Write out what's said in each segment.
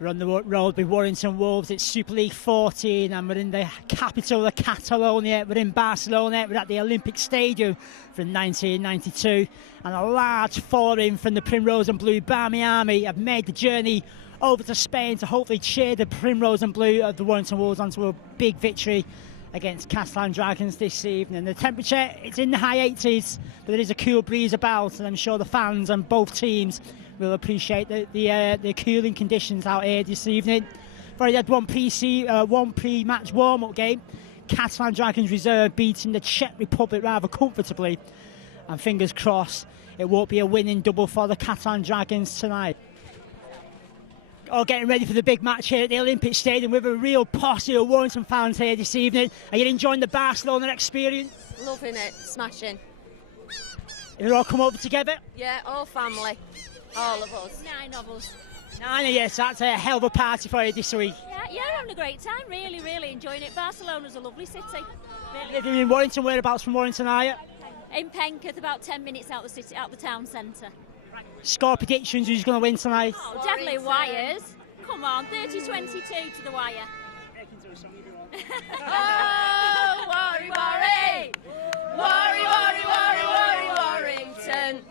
We're on the road with Warrington Wolves. It's Super League 14 and we're in the capital of Catalonia. We're in Barcelona. We're at the Olympic Stadium from 1992. And a large following from the Primrose and Blue Barmy Army have made the journey over to Spain to hopefully cheer the Primrose and Blue of the Warrington Wolves onto a big victory against Catalan Dragons this evening. The temperature, it's in the high 80s, but there is a cool breeze about, and I'm sure the fans and both teams will appreciate the cooling conditions out here this evening. We've already had one pre-match warm-up game. Catalan Dragons reserve beating the Czech Republic rather comfortably, and fingers crossed it won't be a winning double for the Catalan Dragons tonight. All getting ready for the big match here at the Olympic Stadium with a real posse of Warrington fans here this evening. Are you enjoying the Barcelona experience? Loving it, smashing. Have you all come over together? Yeah, all family, all of us. 9 of us. 9 of you, so that's a hell of a party for you this week. Yeah, having a great time, really enjoying it. Barcelona's a lovely city. Really. Living in Warrington, whereabouts from Warrington are you? In Penketh, about 10 minutes out the city, out the town centre. Score predictions, who's going to win tonight? Oh, definitely Wyres. Come on, 30-22 to the wire. Oh, worry, worry! Worry, worry, worry, worry, Warrington!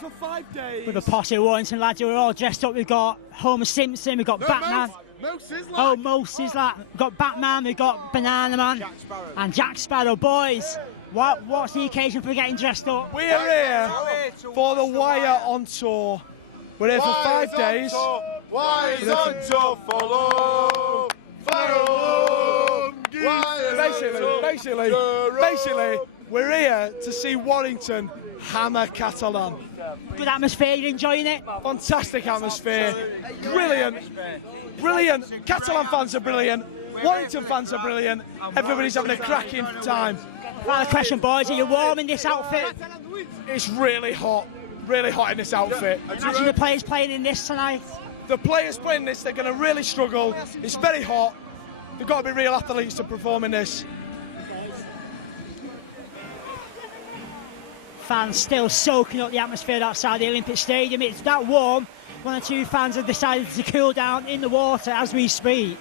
For 5 days. With a posse of Warrington lads who are all dressed up. We've got Homer Simpson, we've got Batman. Mo Sizzler. Oh, Mo Sizzler. We've got Batman, we've got Banana Man. And Jack Sparrow. Boys, what's the occasion for getting dressed up? We are here for the Wire on tour. We're here for 5 days. Wire's on tour, follow. Basically, we're here to see Warrington hammer Catalan. Good atmosphere, you enjoying it? Fantastic atmosphere, brilliant. Catalan fans are brilliant, Warrington fans are brilliant, everybody's having a cracking time. Final question, boys, are you warm in this outfit? It's really hot in this outfit. Imagine the players playing in this tonight. The players playing this, they're going to really struggle. It's very hot. They've got to be real athletes to perform in this. Fans still soaking up the atmosphere outside the Olympic Stadium. It's that warm. 1 or 2 fans have decided to cool down in the water as we speak.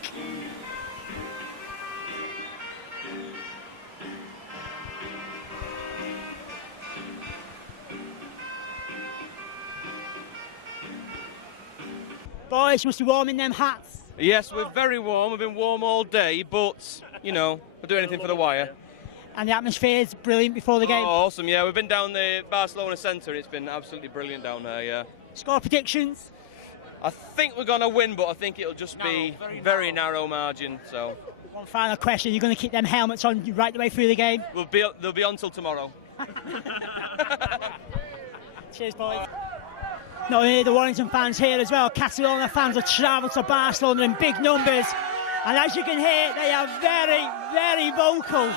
Boys, must be warm in them hats. Yes, we're very warm. We've been warm all day, but, you know, we'll do anything for the Wire. And the atmosphere is brilliant before the game. Oh, awesome, yeah. We've been down the Barcelona centre and it's been absolutely brilliant down there, yeah. Score predictions? I think we're going to win, but I think it'll just be very narrow margin, so. One final question, you're going to keep them helmets on right the way through the game? They'll be on till tomorrow. Cheers, boys. Not only the Warrington fans here as well, Catalona fans have travelled to Barcelona in big numbers. And as you can hear, they are very vocal.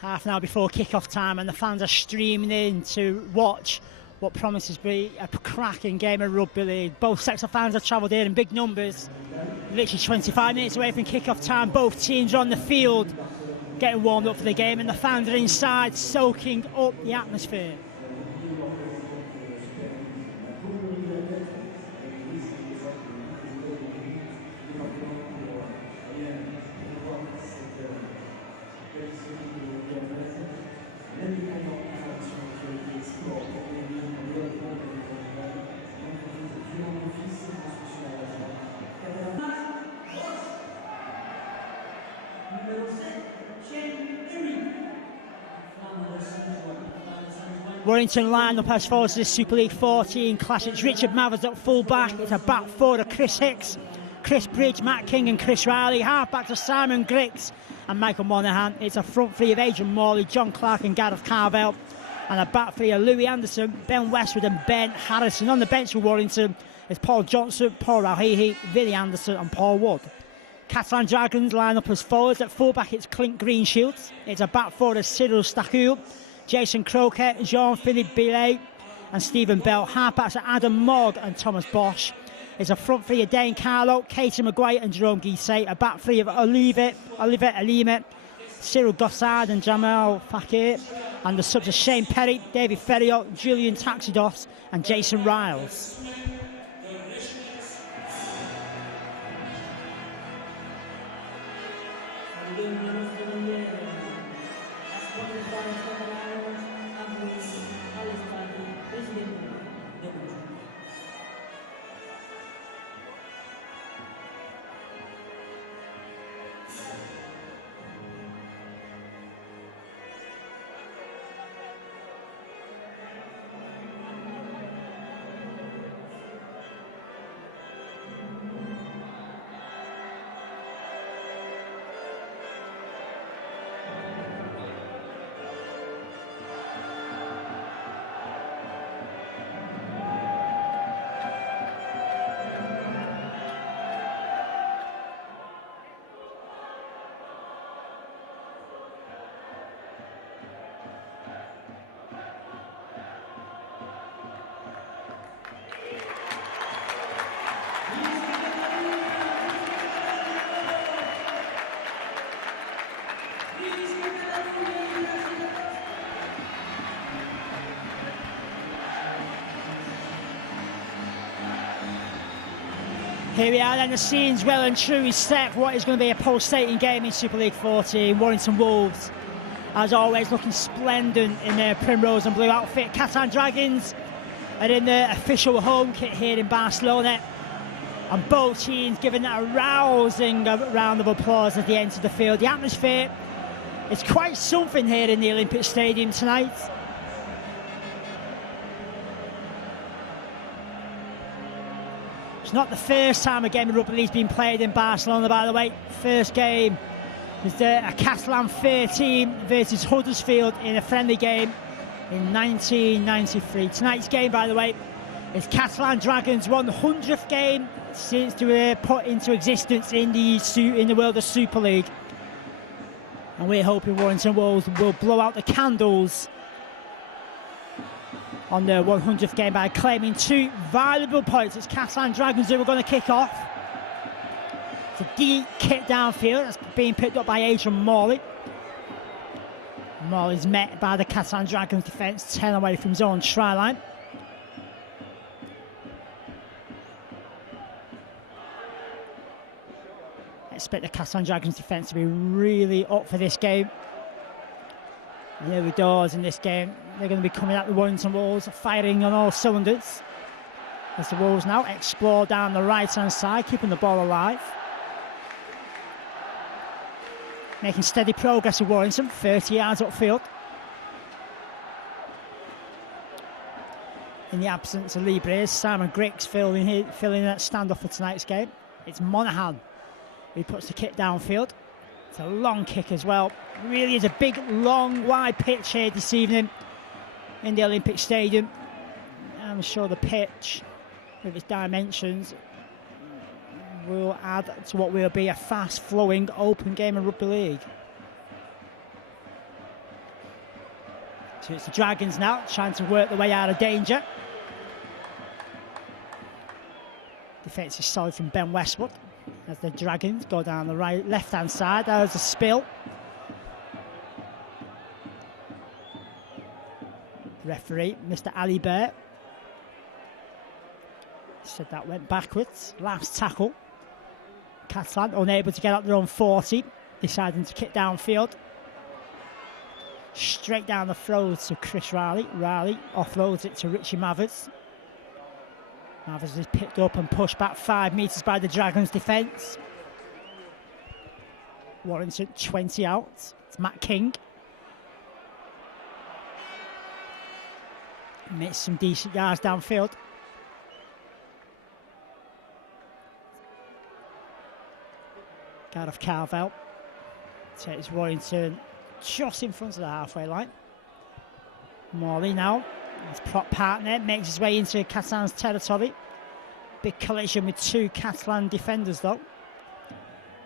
Half an hour before kick-off time and the fans are streaming in to watch what promises to be a cracking game of rugby league. Both sets of fans have travelled here in big numbers. Literally 25 minutes away from kick-off time. Both teams are on the field getting warmed up for the game and the fans are inside soaking up the atmosphere. Warrington line up as follows to the Super League 14 clash. It's Richard Mathers at full back. It's a back forward of Chris Hicks. Chris Bridge, Matt King and Chris Riley. Half-backs are Simon Griggs and Michael Monaghan. It's a front three of Adrian Morley, John Clark and Gareth Carvell. And a back three of Louis Anderson, Ben Westwood and Ben Harrison. On the bench for Warrington is Paul Johnson, Paul Rauhihi, Vinny Anderson and Paul Wood. Catalan Dragons line up as forwards. At fullback it's Clint Greenshields. It's a back four of Cyril Stakul, Jason Croquet, Jean-Philippe Billet and Stephen Bell. Halfbacks are Adam Mogg and Thomas Bosch. It's a front three of Dane Carlo, Katie Maguire and Jerome Guisset. A back three of Oliver Alime, Cyril Gossard and Jamal Fakir. And the subs are Shane Perry, David Ferriot, Julian Taxidos and Jason Riles. Here we are then, the scenes well and truly set for what is going to be a pulsating game in Super League 14. Warrington Wolves, as always, looking splendid in their primrose and blue outfit. Catalan Dragons are in their official home kit here in Barcelona. And both teams giving that a rousing round of applause as they enter the field. The atmosphere is quite something here in the Olympic Stadium tonight. It's not the first time a game of rugby league's been played in Barcelona, by the way. First game was a Catalan 13 versus Huddersfield in a friendly game in 1993. Tonight's game, by the way, is Catalan Dragons' 100th game since they were put into existence in the world of Super League. And we're hoping Warrington Wolves will blow out the candles on their 100th game by claiming 2 valuable points. It's Catalan Dragons who are going to kick off. It's a deep kick downfield that's being picked up by Adrian Morley. Morley's met by the Catalan Dragons defence, 10 away from his own try line. I expect the Catalan Dragons defence to be really up for this game. And early doors in this game, they're going to be coming at the Warrington Wolves, firing on all cylinders. As the Wolves now explore down the right-hand side, keeping the ball alive. Making steady progress with Warrington, 30 yards upfield. In the absence of Lee Breers, Simon Griggs filling in that standoff for tonight's game. It's Monaghan who puts the kick downfield. It's a long kick as well. Really is a big, long, wide pitch here this evening in the Olympic Stadium. I'm sure the pitch, with its dimensions, will add to what will be a fast-flowing, open game of rugby league. So it's the Dragons now, trying to work their way out of danger. Defence is solid from Ben Westwood as the Dragons go down the left-hand side. There's a spill. The referee, Mr. Ali Bear, said that went backwards. Last tackle. Catalan unable to get up their own 40, deciding to kick downfield. Straight down the throat to Chris Riley. Riley offloads it to Richie Mathers. Mathers is picked up and pushed back 5 metres by the Dragons' defence. Warrington 20 out. It's Matt King. Makes some decent yards downfield. Gareth Carvel takes Warrington just in front of the halfway line. Morley now, his prop partner, makes his way into Catalan's territory. Big collision with two Catalan defenders though.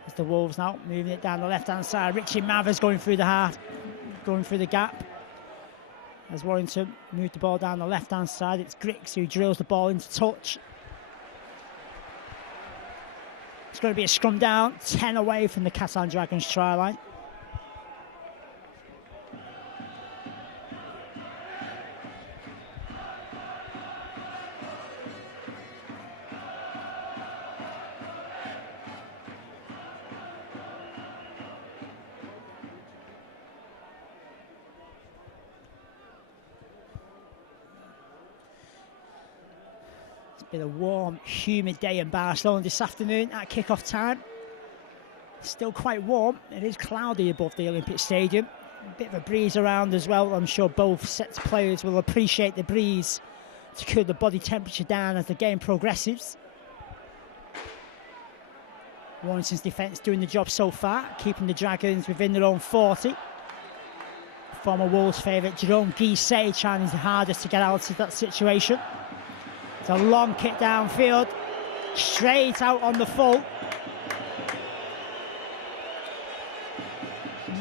As the Wolves now moving it down the left-hand side. Richie Mathers going through the half, going through the gap. As Warrington moved the ball down the left-hand side, it's Griggs who drills the ball into touch. It's going to be a scrum down, 10 away from the Catalan Dragons try line. Been a warm, humid day in Barcelona this afternoon at kick-off time. Still quite warm. It is cloudy above the Olympic Stadium. A bit of a breeze around as well. I'm sure both sets of players will appreciate the breeze to cool the body temperature down as the game progresses. Warrington's defence doing the job so far, keeping the Dragons within their own 40. Former Wolves favourite Jerome Guisset trying his hardest to get out of that situation. It's a long kick downfield, straight out on the full.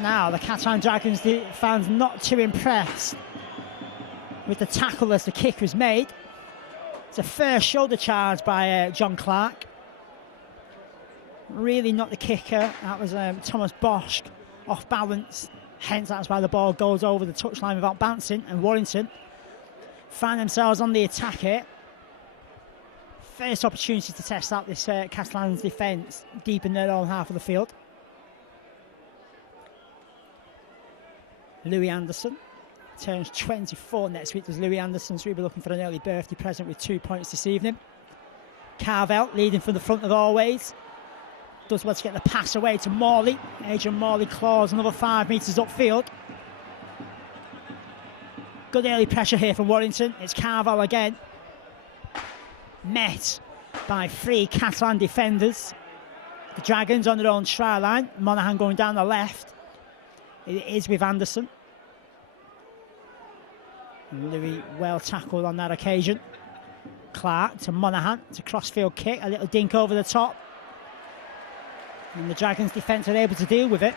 Now the Catalan Dragons fans not too impressed with the tackle as the kick was made. It's a first shoulder charge by John Clark. Really not the kicker. That was Thomas Bosch off balance. Hence that's why the ball goes over the touchline without bouncing. And Warrington find themselves on the attack here. First opportunity to test out this Catalan's defence deep in their own half of the field. Louis Anderson turns 24 next week. There's Louis Anderson, so we'll be looking for an early birthday present with 2 points this evening. Carvel leading from the front as always. Does well to get the pass away to Morley. Adrian Morley claws another 5 metres upfield. Good early pressure here from Warrington. It's Carvel again. Met by 3 Catalan defenders. The Dragons on their own try line. Monaghan going down the left. It is with Anderson. And Louis well tackled on that occasion. Clark to Monaghan. It's a crossfield kick. A little dink over the top. And the Dragons defence are able to deal with it.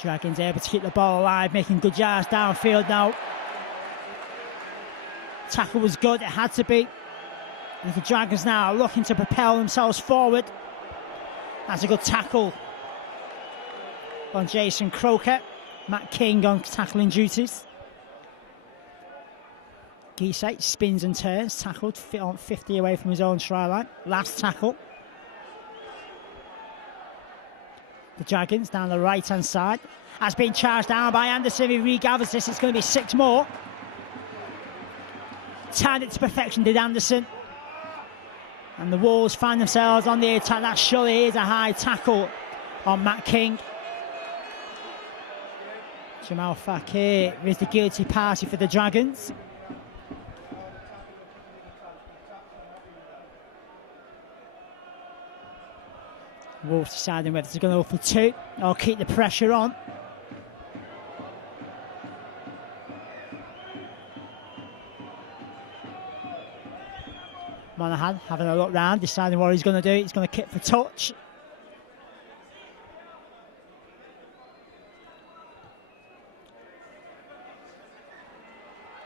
Dragons able to keep the ball alive, making good yards downfield now. Tackle was good, it had to be. And the Dragons now looking to propel themselves forward. That's a good tackle on Jason Croker. Matt King on tackling duties. Guisset spins and turns, tackled 50 away from his own try line. Last tackle. The Dragons down the right-hand side. Has been charged down by Anderson. He regathers this. It's going to be 6 more. Timed it to perfection, did Anderson. And the Wolves find themselves on the attack. That surely is a high tackle on Matt King. Jamal Fakir is the guilty party for the Dragons. Wolves deciding whether they're going to go for 2 or keep the pressure on. Monaghan having a look round, deciding what he's going to do. He's going to kick for touch.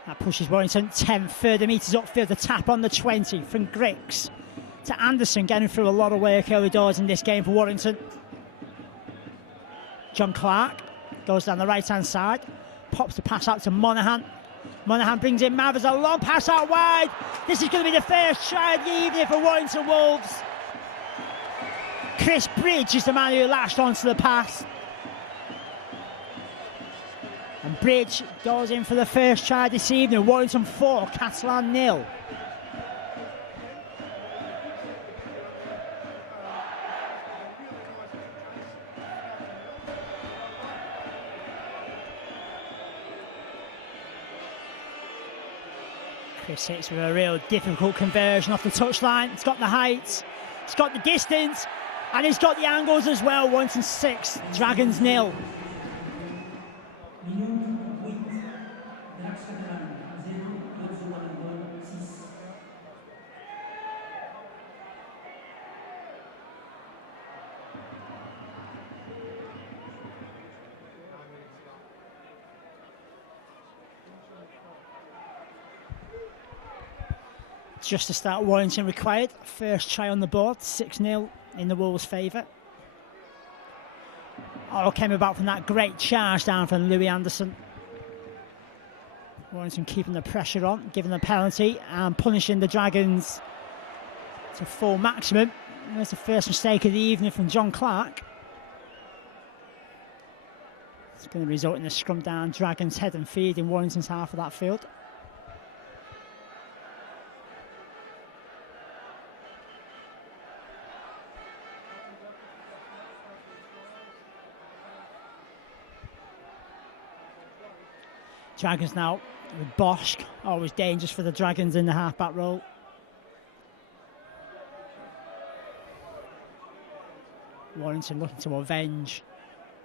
That pushes Warrington 10 further metres upfield. The tap on the 20 from Griggs to Anderson, getting through a lot of work early doors in this game for Warrington. John Clark goes down the right-hand side, pops the pass out to Monaghan. Monaghan brings in Mathers, a long pass out wide. This is going to be the first try of the evening for Warrington Wolves. Chris Bridge is the man who latched onto the pass. And Bridge goes in for the first try this evening. Warrington 4, Catalan 0. Chris Hicks with a real difficult conversion off the touchline. It's got the height, it's got the distance, and it's got the angles as well. Warrington 6, Dragons 0. Just to start, Warrington required. First try on the board, 6-0 in the Wolves' favour. All came about from that great charge down from Louis Anderson. Warrington keeping the pressure on, giving the penalty and punishing the Dragons to full maximum. There's the first mistake of the evening from John Clark. It's going to result in a scrum down Dragons' head and feed in Warrington's half of that field. Dragons now with Bosch, always dangerous for the Dragons in the half-back role. Warrington looking to avenge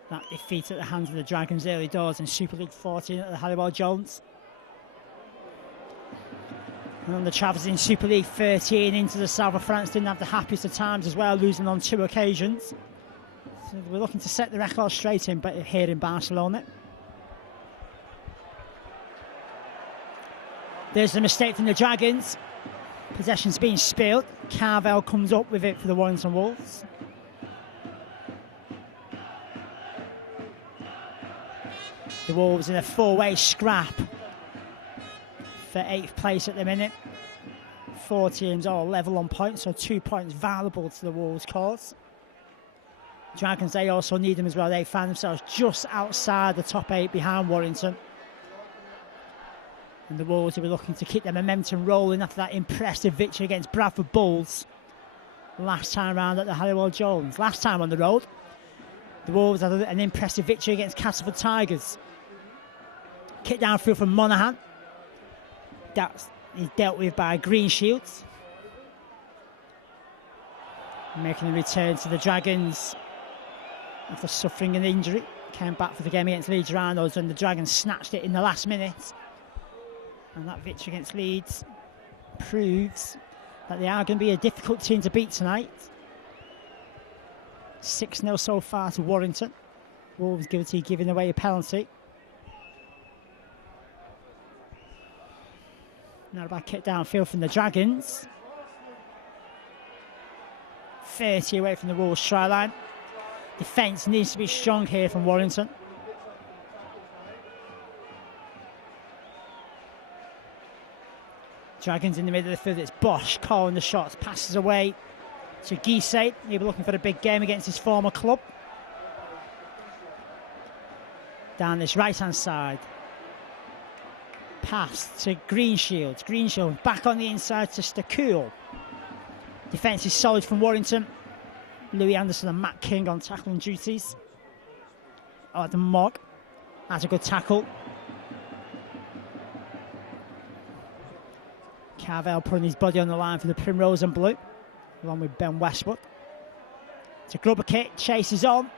that defeat at the hands of the Dragons early doors in Super League 14 at the Halliwell Jones. And on the travels in Super League 13 into the south of France, didn't have the happiest of times as well, losing on 2 occasions. So we're looking to set the record straight here in Barcelona. There's the mistake from the Dragons. Possession's being spilled. Carvel comes up with it for the Warrington Wolves. The Wolves in a 4-way scrap for 8th place at the minute. 4 teams all level on points, so 2 points valuable to the Wolves' cause. Dragons, they also need them as well. They find themselves just outside the top 8 behind Warrington. And the Wolves will be looking to keep their momentum rolling after that impressive victory against Bradford Bulls last time round at the Halliwell Jones. Last time on the road, the Wolves had an impressive victory against Castleford Tigers. Kick down through from Monaghan. That is dealt with by Green Shields. Making a return to the Dragons after suffering an injury. Came back for the game against Leeds Rhinos and the Dragons snatched it in the last minute. And that victory against Leeds proves that they are going to be a difficult team to beat tonight. 6-0 so far to Warrington. Wolves guilty giving away a penalty. Now about kick downfield from the Dragons. 30 away from the Wolves try line. Defence needs to be strong here from Warrington. Dragons in the middle of the field, it's Bosch calling the shots, passes away to Guise. He'll be looking for a big game against his former club. Down this right-hand side. Pass to Greenshields. Greenshields back on the inside to Stakul. Defence is solid from Warrington. Louis Anderson and Matt King on tackling duties. Adam Mogg has a good tackle. Carvel putting his body on the line for the Primrose and Blue, along with Ben Westwood. It's a grubber kick, chases on.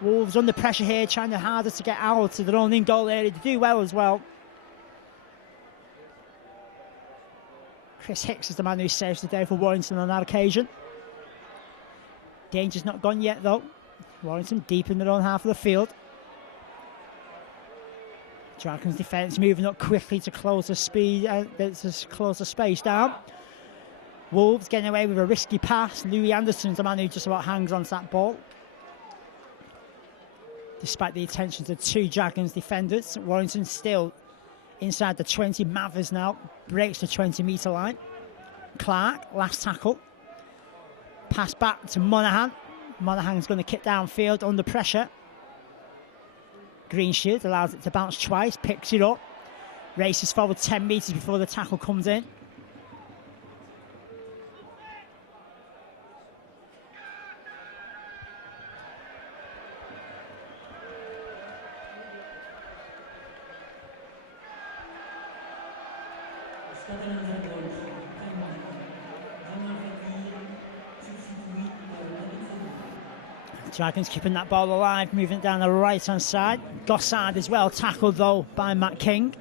Wolves under pressure here, trying their hardest to get out to their own in-goal area. They do well as well. Chris Hicks is the man who saves the day for Warrington on that occasion. Danger's not gone yet though. Warrington deep in their own half of the field. Dragons defence moving up quickly to close the space down. Wolves getting away with a risky pass. Louis Anderson's the man who just about hangs on to that ball. Despite the attentions of 2 Dragons defenders, Warrington still inside the 20. Mathers now breaks the 20-metre line. Clark, last tackle. Pass back to Monaghan. Monaghan's going to kick downfield under pressure. Greenshield allows it to bounce twice, picks it up, races forward 10 metres before the tackle comes in. Dragons keeping that ball alive, moving it down the right-hand side. Gossard as well, tackled though by Matt King.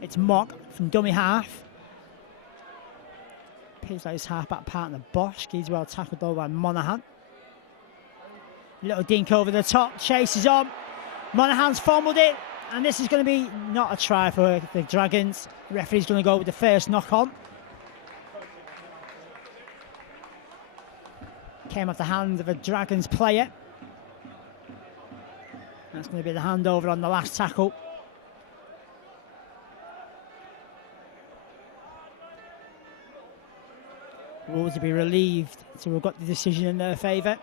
It's Mock from dummy half. Appears like his half-back partner Bosch. He's well tackled though by Monaghan. Little dink over the top, Chase is on. Monaghan's fumbled it, and this is going to be not a try for the Dragons. The referee's going to go with the first knock-on. Came off the hand of a Dragons player. That's going to be the handover on the last tackle. Wolves will be relieved, so we've got the decision in their favour.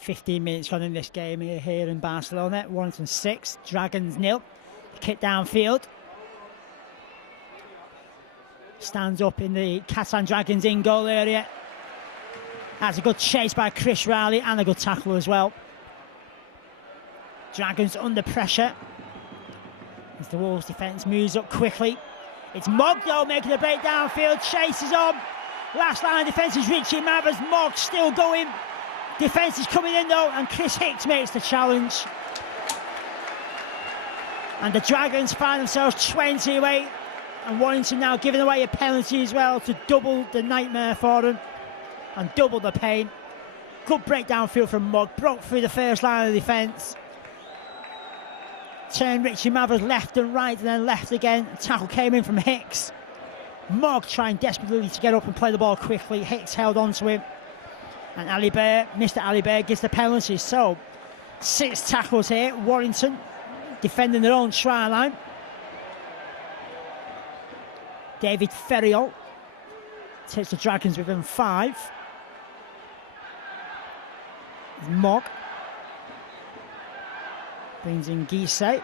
"15 minutes gone in this game here in Barcelona. Warrington 6, Dragons 0. Kick downfield. Stands up in the Catalan Dragons in goal area. That's a good chase by Chris Riley and a good tackle as well. Dragons under pressure as the Wolves defence moves up quickly. It's Mogdo making a break downfield. Chase is on. Last line defence is Richie Mathers. Mogg still going. Defence is coming in though, and Chris Hicks makes the challenge. And the Dragons find themselves 20 away, and Warrington now giving away a penalty as well to double the nightmare for them and double the pain. Good breakdown field from Mogg, broke through the first line of defence. Turned Richie Mathers left and right and then left again. A tackle came in from Hicks. Mogg trying desperately to get up and play the ball quickly. Hicks held on to him. And Mr. Alibert gets the penalty. So 6 tackles here. Warrington defending their own try line. David Ferriol takes the Dragons within 5. Mogg brings in Guisset.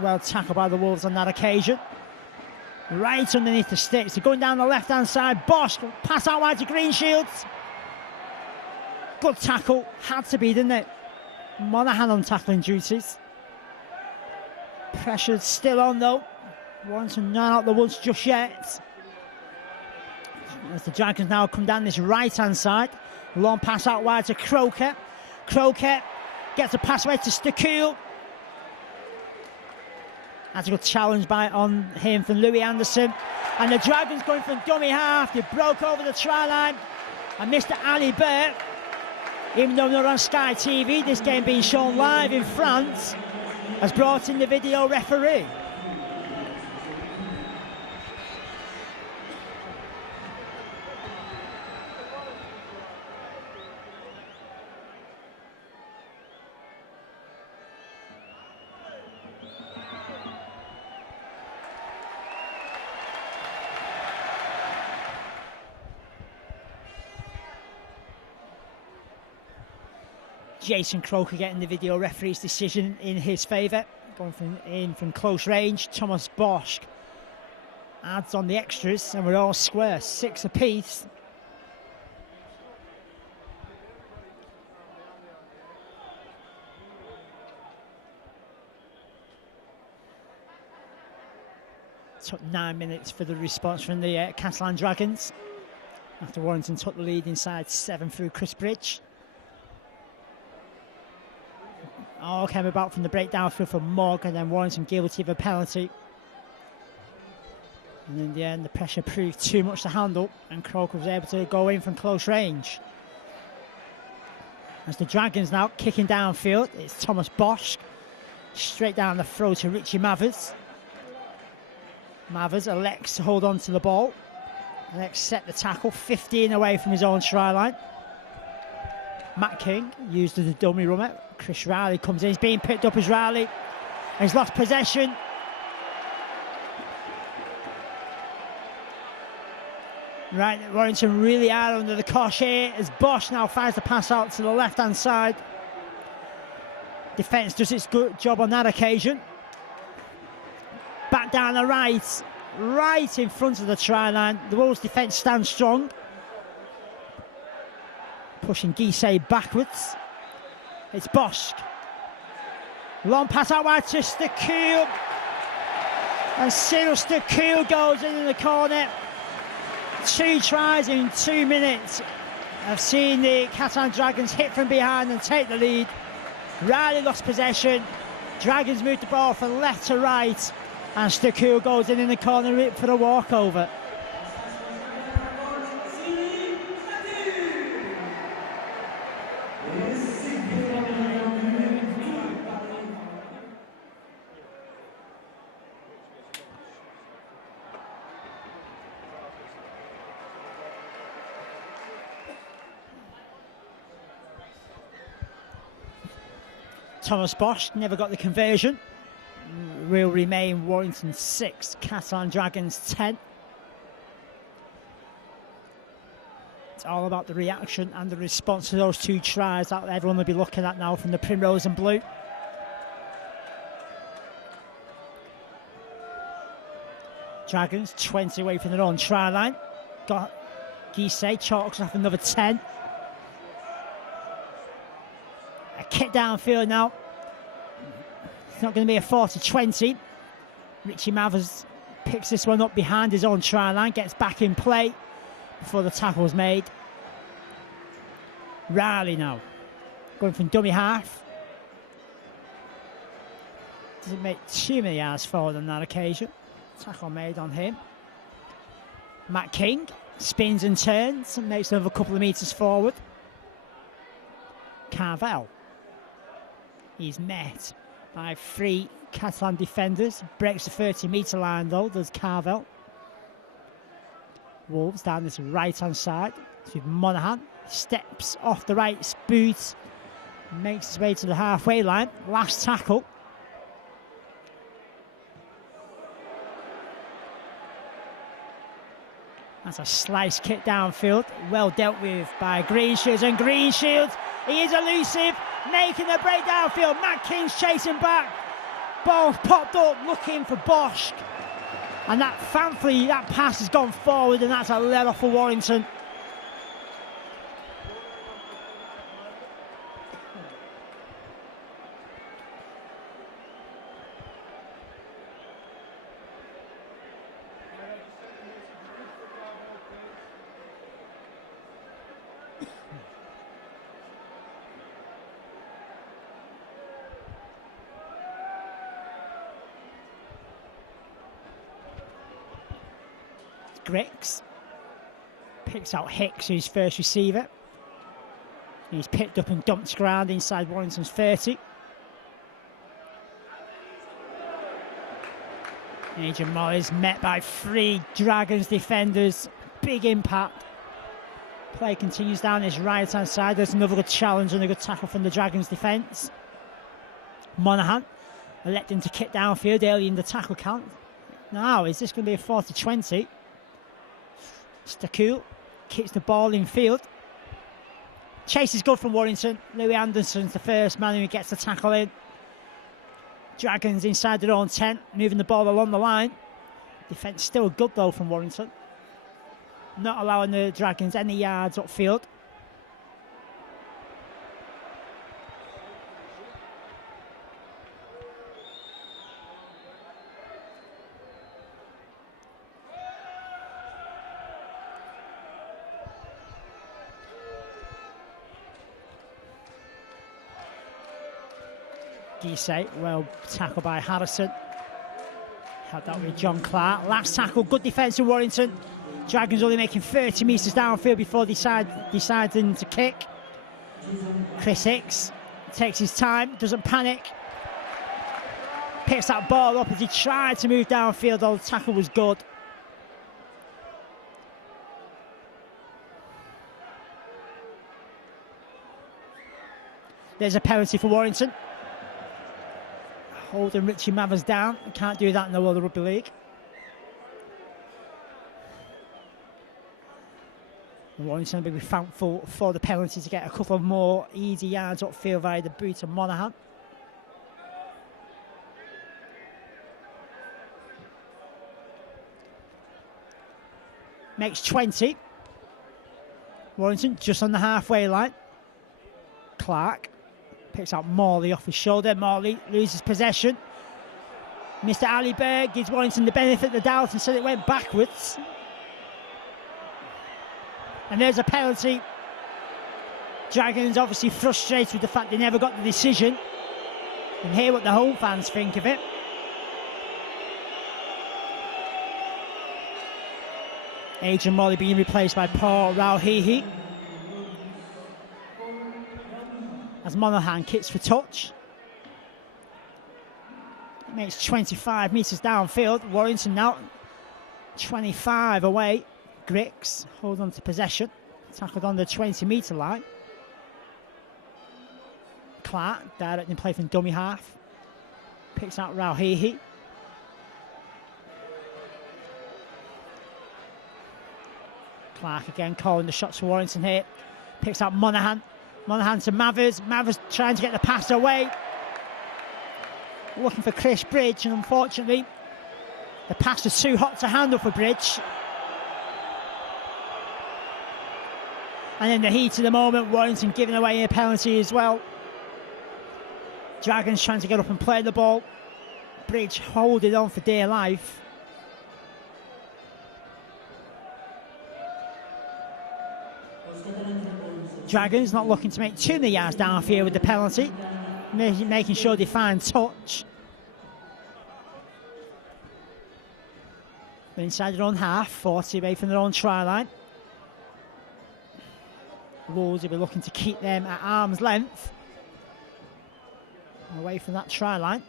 Well tackled by the Wolves on that occasion. Right underneath the sticks. They're going down the left-hand side. Bosch pass out wide to Greenshields. Good tackle. Had to be, didn't it? Monaghan on tackling duties. Pressure's still on though. Warrington not out the woods just yet. As the Dragons now come down this right-hand side. Long pass out wide to Croker. Croker gets a pass away to Stakul. That's a good challenge on him from Louis Anderson. And the Dragons going from dummy half. They broke over the try line. And Mr. Alibert, even though they're on Sky TV, this game being shown live in France, has brought in the video referee. Jason Croker getting the video referee's decision in his favour. Going from close range. Thomas Bosch adds on the extras, and we're all square. 6 apiece. Took 9 minutes for the response from the Catalan Dragons after Warrington took the lead inside 7 through Chris Bridge. All came about from the breakdown through from Mogg, and then Warrington guilty of a penalty. And in the end, the pressure proved too much to handle, and Croker was able to go in from close range. As the Dragons now kicking downfield, it's Thomas Bosch. Straight down the throw to Richie Mathers. Mathers elects to hold on to the ball and accept the tackle, 15 away from his own try line. Matt King used as a dummy runner. Chris Riley comes in, he's being picked up as Riley, and he's lost possession. Right, Warrington really are under the cosh here as Bosch now fires the pass out to the left-hand side. Defence does its good job on that occasion. back down the right in front of the try line. The Wolves defence stands strong. Pushing Guisset backwards. It's Bosch. Long pass out wide to Stakul. And Cyril Stakul goes in the corner. 2 tries in 2 minutes. I've seen the Catalan Dragons hit from behind and take the lead. Riley lost possession. Dragons moved the ball from left to right. And Stakul goes in the corner for a walkover. Thomas Bosch never got the conversion. Will remain Warrington 6, Catalan Dragons 10. It's all about the reaction and the response to those 2 tries that everyone will be looking at now from the Primrose and Blue. Dragons 20 away from their own try line. Got Guisset chalks off another 10. A kick downfield now. It's not going to be a 40-20. Richie Mathers picks this one up behind his own try line, gets back in play before the tackle's made. Riley now, going from dummy half. Doesn't make too many yards forward on that occasion. Tackle made on him. Matt King spins and turns and makes another couple of metres forward. Carvel. He's met by 3 Catalan defenders. Breaks the 30-metre line though, does Carvel. Wolves down this right-hand side. With Monaghan. Steps off the right boot. Makes his way to the halfway line. Last tackle. That's a slice kick downfield. Well dealt with by Greenshields. And Greenshields, he is elusive. Making the break downfield. Matt King's chasing back. Ball popped up looking for Bosch. And that, thankfully, that pass has gone forward and that's a let off for Warrington. Grix picks out Hicks, who's first receiver. He's picked up and dumped ground inside Warrington's 30. Agent Morris met by 3 Dragons defenders. Big impact. Play continues down this right hand side. There's another good challenge and a good tackle from the Dragons defence. Monaghan electing to kick downfield early in the tackle count. Now, is this going to be a 40-20? Stakul kicks the ball in field. Chase is good from Warrington. Louis Anderson's the first man who gets the tackle in. Dragons inside their own 10, moving the ball along the line. Defence still good though from Warrington. Not allowing the Dragons any yards upfield. Guisset, well tackled by Harrison. Had that with John Clark. Last tackle, good defence in Warrington. Dragons only making 30 metres downfield before deciding to kick. Chris Hicks takes his time, doesn't panic. Picks that ball up as he tried to move downfield, though the tackle was good. There's a penalty for Warrington. Holding Richie Mathers down. Can't do that in the World Rugby League. Warrington will be thankful for the penalty to get a couple of more easy yards upfield via the boot of Monaghan. makes 20. Warrington just on the halfway line. Clark picks out Morley off his shoulder. Morley loses possession. Mr. Ali Berg gives Warrington the benefit of the doubt and said it went backwards. And there's a penalty. Dragons obviously frustrated with the fact they never got the decision. And hear what the home fans think of it. Adrian Morley being replaced by Paul Rauhihi. As Monaghan kicks for touch. Makes 25 metres downfield. Warrington now 25 away. Griggs hold on to possession. Tackled on the 20-metre line. Clark directing play from dummy half. Picks out Rauhihi. Clark again calling the shots for Warrington here. Picks out Monaghan. Monaghan to Mathers. Mathers trying to get the pass away. Looking for Chris Bridge, and unfortunately the pass was too hot to handle for Bridge. And in the heat of the moment, Warrington giving away a penalty as well. Dragons trying to get up and play the ball. Bridge holding on for dear life. Dragons not looking to make too many yards downfield with the penalty, making sure they find touch. But inside their own half, 40 away from their own try line. Wolves will be looking to keep them at arm's length, away from that try line.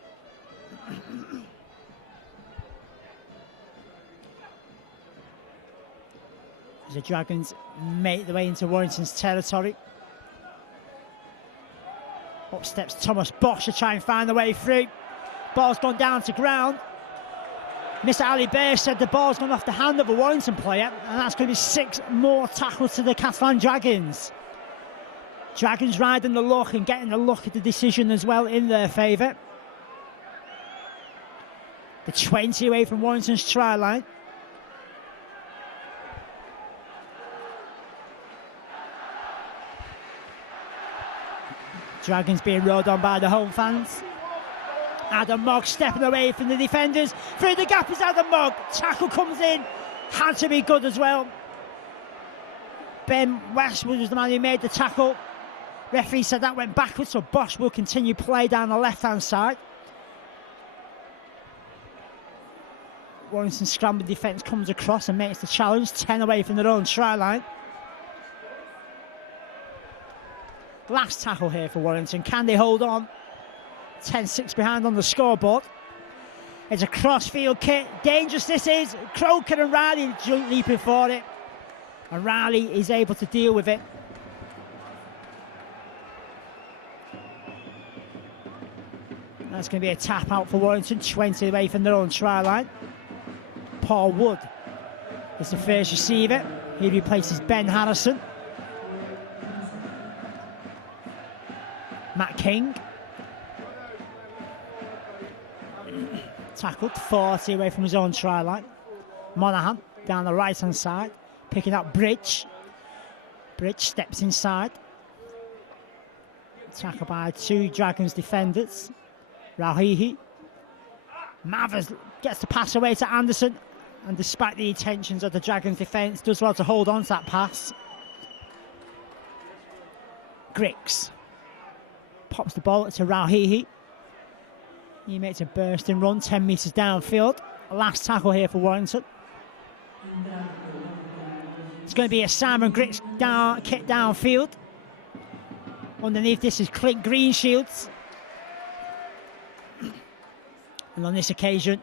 As the Dragons make their way into Warrington's territory. Up steps Thomas Bosch to try and find the way through. Ball's gone down to ground. Mr. Ali Bear said the ball's gone off the hand of a Warrington player, and that's going to be 6 more tackles to the Catalan Dragons. Dragons riding the luck and getting the luck at the decision as well in their favour. The 20 away from Warrington's try line. Dragons being rode on by the home fans. Adam Mogg stepping away from the defenders. Through the gap is Adam Mogg. Tackle comes in. Had to be good as well. Ben Westwood was the man who made the tackle. Referee said that went backwards, so Bosch will continue play down the left-hand side. Warrington scrambled defence comes across and makes the challenge. 10 away from their own try line. Last tackle here for Warrington. Can they hold on? 10-6 behind on the scoreboard. It's a cross-field kick. Dangerous this is. Croker and Riley leaping for it. And Riley is able to deal with it. That's going to be a tap out for Warrington. 20 away from their own try line. Paul Wood is the first receiver. He replaces Ben Harrison. Matt King. Tackled 40 away from his own try line. Monaghan down the right hand side, picking up Bridge. Bridge steps inside. Tackled by 2 Dragons defenders. Rauhihi. Mathers gets the pass away to Anderson, and despite the intentions of the Dragons defence, does well to hold on to that pass. Griggs pops the ball to Rauhihi. He makes a bursting run 10 metres downfield. Last tackle here for Warrington. It's going to be a Simon Griggs kick downfield. Underneath this is Clint Greenshields. And on this occasion,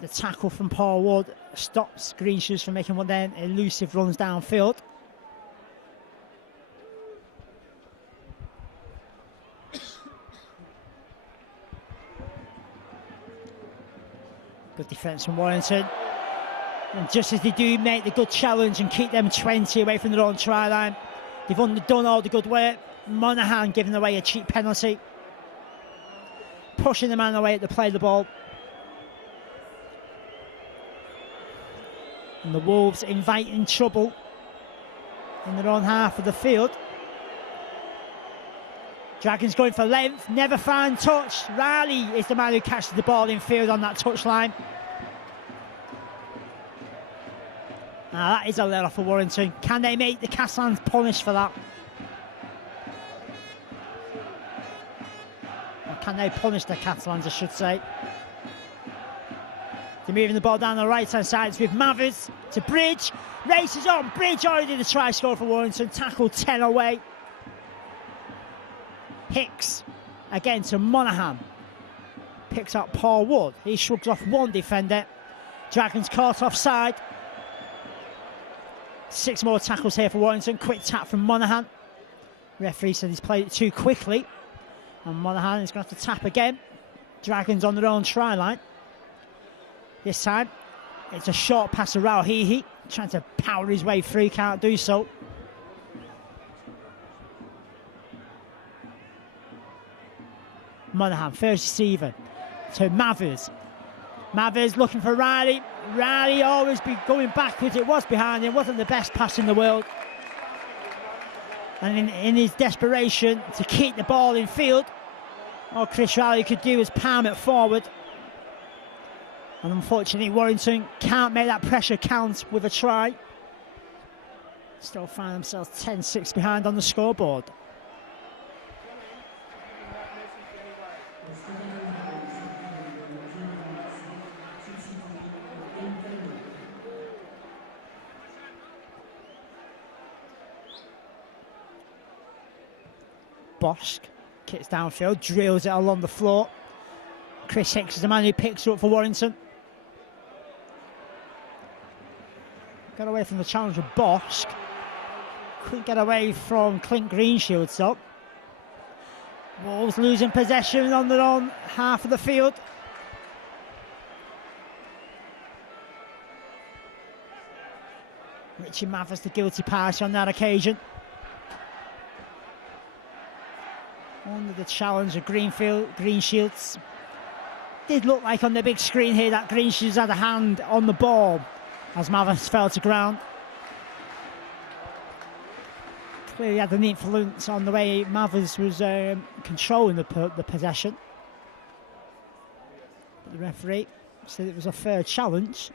the tackle from Paul Wood stops Greenshields from making one of them elusive runs downfield. Good defence from Warrington. And just as they do make the good challenge and keep them 20 away from their own try line, they've done all the good work. Monaghan giving away a cheap penalty. Pushing the man away to play the ball. And the Wolves inviting trouble in their own half of the field. Dragons going for length, never find touch. Riley is the man who catches the ball in field on that touchline. Now that is a let off for Warrington. Can they make the Catalans punish for that? Or can they punish the Catalans, I should say? They're moving the ball down the right hand side with Mathers to Bridge. Races on. Bridge already the try score for Warrington. Tackle 10 away. Hicks again to Monaghan. Picks up Paul Wood. He shrugs off one defender. Dragons caught offside. 6 more tackles here for Warrington. Quick tap from Monaghan. Referee said he's played it too quickly. And Monaghan is going to have to tap again. Dragons on their own try line. This time, it's a short pass to Rauhihi, trying to power his way through, can't do so. Monaghan, first receiver to Mathers. Mathers looking for Riley. Riley always be going backwards. It was behind him, wasn't the best pass in the world. And in his desperation to keep the ball in field, all Chris Riley could do was palm it forward. And unfortunately, Warrington can't make that pressure count with a try. Still find themselves 10-6 behind on the scoreboard. Bosch kicks downfield, drills it along the floor. Chris Hicks is the man who picks it up for Warrington. Got away from the challenge of Bosch. Couldn't get away from Clint Greenshield, so. Wolves losing possession on their own half of the field. Richie Mathers the guilty party on that occasion. Under the challenge of Greenshields. Did look like on the big screen here that Greenshields had a hand on the ball as Mathers fell to ground. Clearly had an influence on the way Mathers was controlling the possession. But the referee said it was a fair challenge.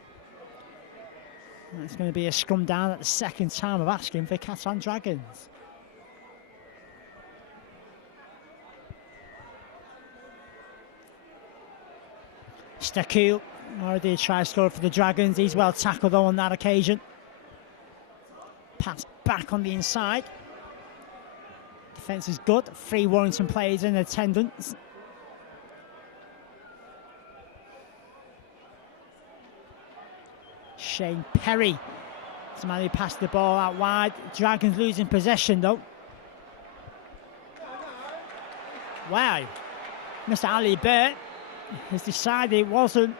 And it's going to be a scrum down at the second time of asking for Catalan Dragons. Stakul already a try scorer for the Dragons. He's well tackled though on that occasion. Pass back on the inside. Defence is good. 3 Warrington players in attendance. Shane Perry is the man who passed the ball out wide. Dragons losing possession though. Wow. Mr. Ali Burt has decided it wasn't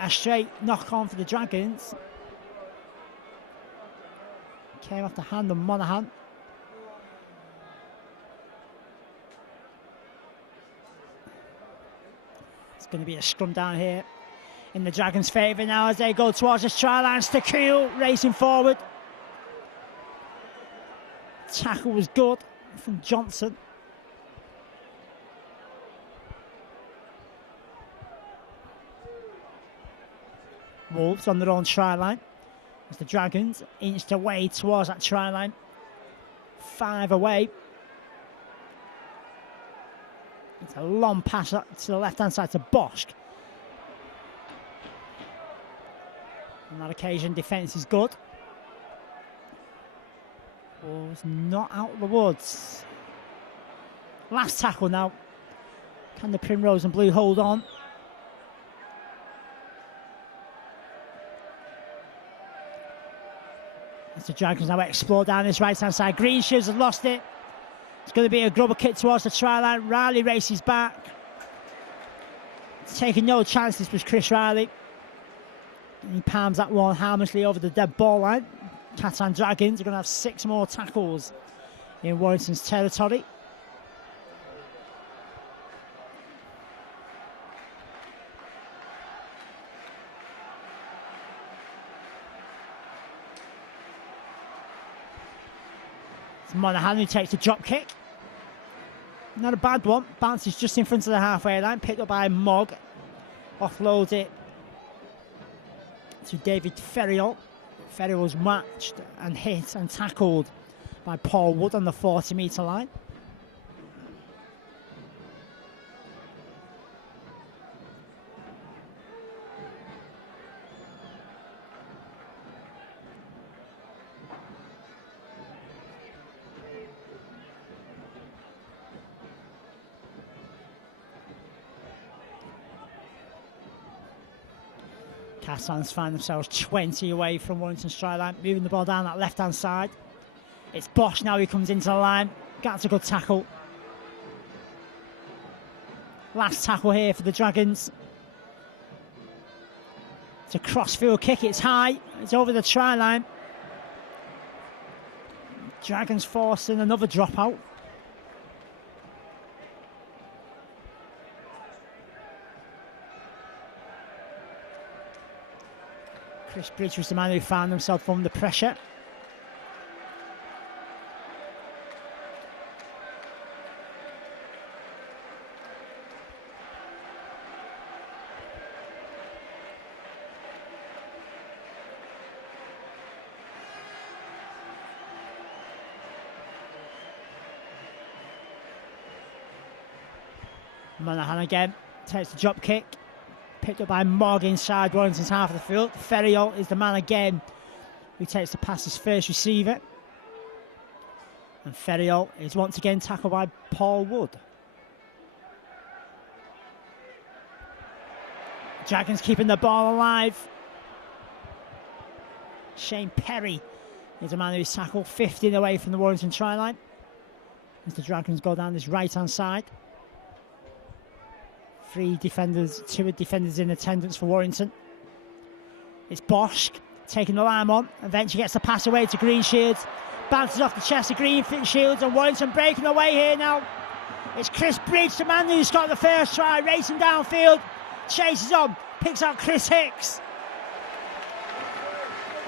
a straight knock-on for the Dragons. Came off the hand of Monaghan. It's going to be a scrum down here in the Dragons' favour now as they go towards the try line. Stakul racing forward. Tackle was good from Johnson. Wolves on their own try line as the Dragons inched away towards that try line. 5 away. It's a long pass up to the left hand side to Bosch. On that occasion, defence is good. Wolves not out of the woods. Last tackle now. Can the Primrose and Blue hold on? As the Dragons now explore down this right hand side. Greenshields has lost it. It's going to be a grubber kick towards the try line. Riley races back. Taking no chances was Chris Riley. And he palms that one harmlessly over the dead ball line. Catalan Dragons are going to have 6 more tackles in Warrington's territory. Monaghan who takes the drop kick. Not a bad one. Bounces just in front of the halfway line. Picked up by Mogg. Offloads it to David Ferriol. Ferriol was matched and hit and tackled by Paul Wood on the 40-metre line. Catalans find themselves 20 away from Warrington's try line, moving the ball down that left-hand side. It's Bosch now who comes into the line. Gets a good tackle. Last tackle here for the Dragons. It's a cross-field kick. It's high. It's over the try line. Dragons forcing another dropout. Chris Bridge was the man who found himself under pressure. Monaghan again takes the drop kick. Picked up by Mogg inside Warrington's half of the field. Ferriol is the man again who takes the pass as first receiver. And Ferriol is once again tackled by Paul Wood. Dragons keeping the ball alive. Shane Perry is the man who's tackled 15 away from the Warrington try line as the Dragons go down this right-hand side. 2 defenders in attendance for Warrington. It's Bosch taking the line on. Eventually gets the pass away to Greenshields. Bounces off the chest of Greenshields, and Warrington breaking away here now. It's Chris Bridge, the man who's got the first try, racing downfield. Chases on, picks out Chris Hicks.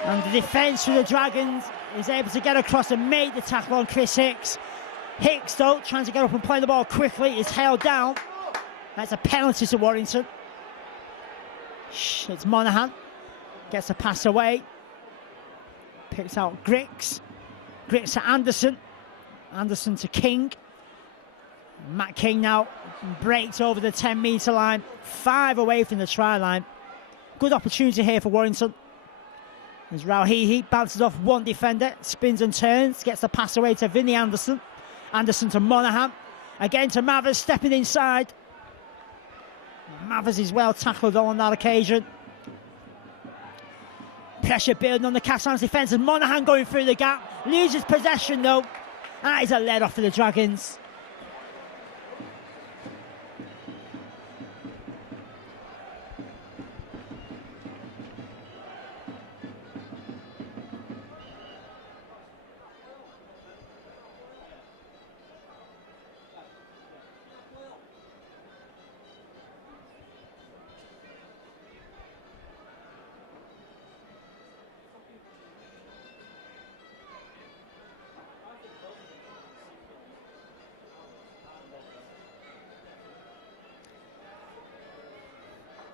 And the defence for the Dragons is able to get across and make the tackle on Chris Hicks. Hicks, though, trying to get up and play the ball quickly, is held down. That's a penalty to Warrington. It's Monaghan. Gets a pass away. Picks out Grix. Grix to Anderson. Anderson to King. Matt King now breaks over the 10-metre line. 5 away from the try line. Good opportunity here for Warrington. As Rauhihi bounces off one defender. Spins and turns. Gets the pass away to Vinny Anderson. Anderson to Monaghan. Again to Mathers, stepping inside. Mathers is well tackled on that occasion. Pressure building on the Catalans defence, and Monaghan going through the gap. Loses possession though. That is a let off for the Dragons.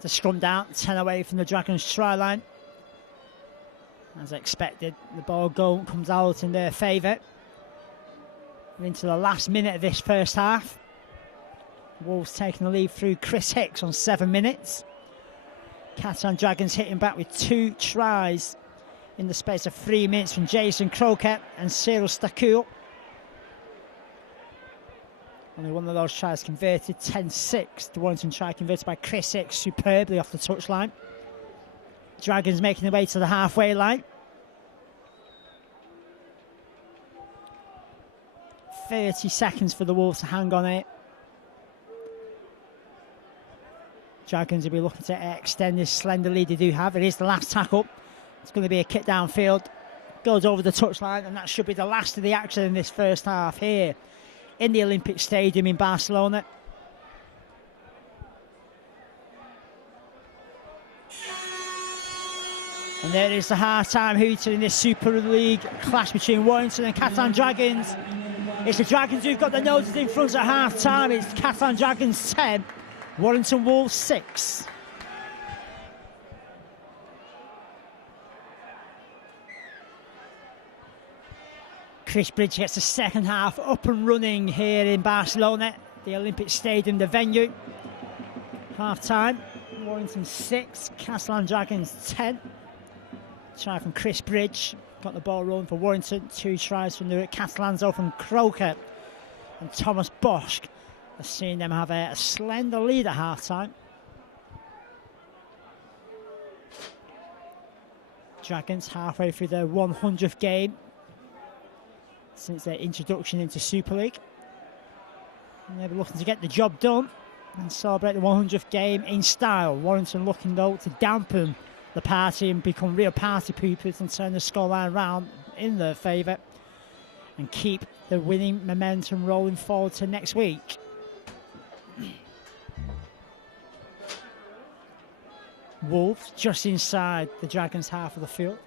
To scrum down, 10 away from the Dragons try line. As expected, the ball comes out in their favour. We're into the last minute of this first half. Wolves taking the lead through Chris Hicks on 7 minutes. Catalan Dragons hitting back with 2 tries in the space of 3 minutes from Jason Croquet and Cyril Stakul. Only one of those tries converted, 10-6. The Warrington try converted by Chris Hicks superbly off the touchline. Dragons making their way to the halfway line. 30 seconds for the Wolves to hang on it. Dragons will be looking to extend this slender lead they do have. It is the last tackle. It's going to be a kick downfield. Goes over the touchline, and that should be the last of the action in this first half here in the Olympic Stadium in Barcelona. And there is the half-time hooter in this Super League clash between Warrington and Catalan Dragons. It's the Dragons who've got their noses in front at half-time. It's Catalan Dragons 10, Warrington Wolves 6. Chris Bridge gets the second half up and running here in Barcelona, the Olympic Stadium, the venue. Half-time, Warrington 6, Catalan Dragons 10. Try from Chris Bridge, got the ball rolling for Warrington. 2 tries from the Catalans, though, from Croker and Thomas Bosch. I've seen them have a slender lead at half-time. Dragons halfway through their 100th game since their introduction into Super League. And they'll be looking to get the job done and celebrate the 100th game in style. Warrington looking, though, to dampen the party and become real party poopers and turn the scoreline round in their favour and keep the winning momentum rolling forward to next week. Wolves just inside the Dragons' half of the field.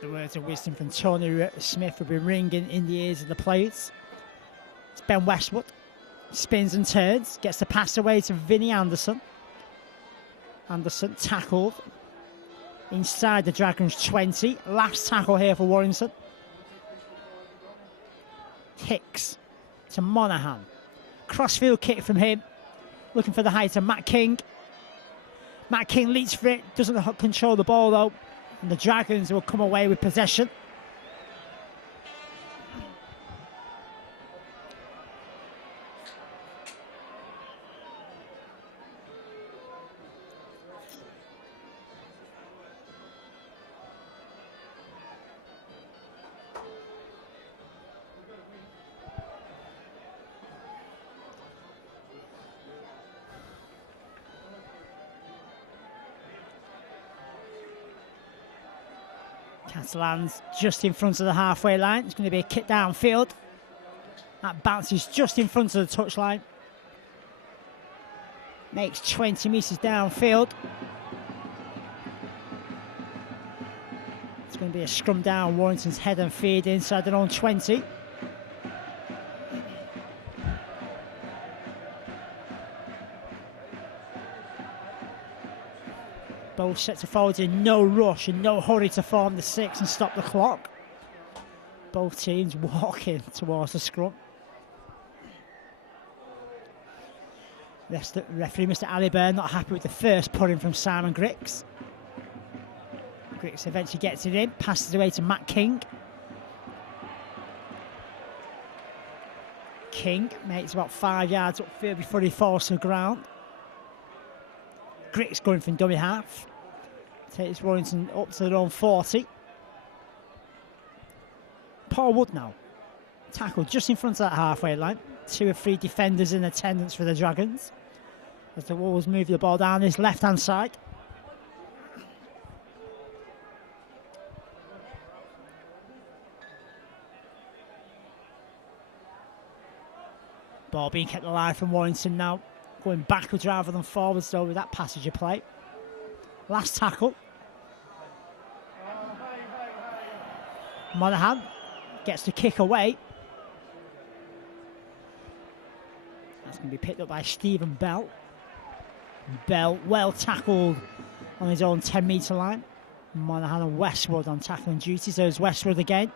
The words of wisdom from Tony Smith will be ringing in the ears of the players. It's Ben Westwood, spins and turns, gets the pass away to Vinnie Anderson. Anderson tackled inside the Dragons 20. Last tackle here for Warrington. Hicks to Monaghan. Crossfield kick from him. Looking for the height of Matt King. Matt King leads for it, doesn't control the ball though. And the Dragons will come away with possession. Catalans just in front of the halfway line. It's going to be a kick downfield. That bounces just in front of the touchline. Makes 20 metres downfield. It's going to be a scrum down. Warrington's head and feed inside their own 20. Both sets of forwards in no rush and no hurry to form the 6 and stop the clock. Both teams walking towards the scrum. Referee Mr. Aliburn not happy with the first putting from Simon Griggs. Griggs eventually gets it in, passes away to Matt King. King makes about 5 yards upfield before he falls to the ground. Griggs going from dummy half. Takes Warrington up to their own 40. Paul Wood now. Tackled just in front of that halfway line. 2 or 3 defenders in attendance for the Dragons. As the Wolves move the ball down his left-hand side. Ball being kept alive from Warrington now. Going backwards rather than forwards though with that passage of play. Last tackle. Monaghan gets the kick away. That's going to be picked up by Stephen Bell. Bell well tackled on his own 10-metre line. Monaghan and Westwood on tackling duty. So it's Westwood again.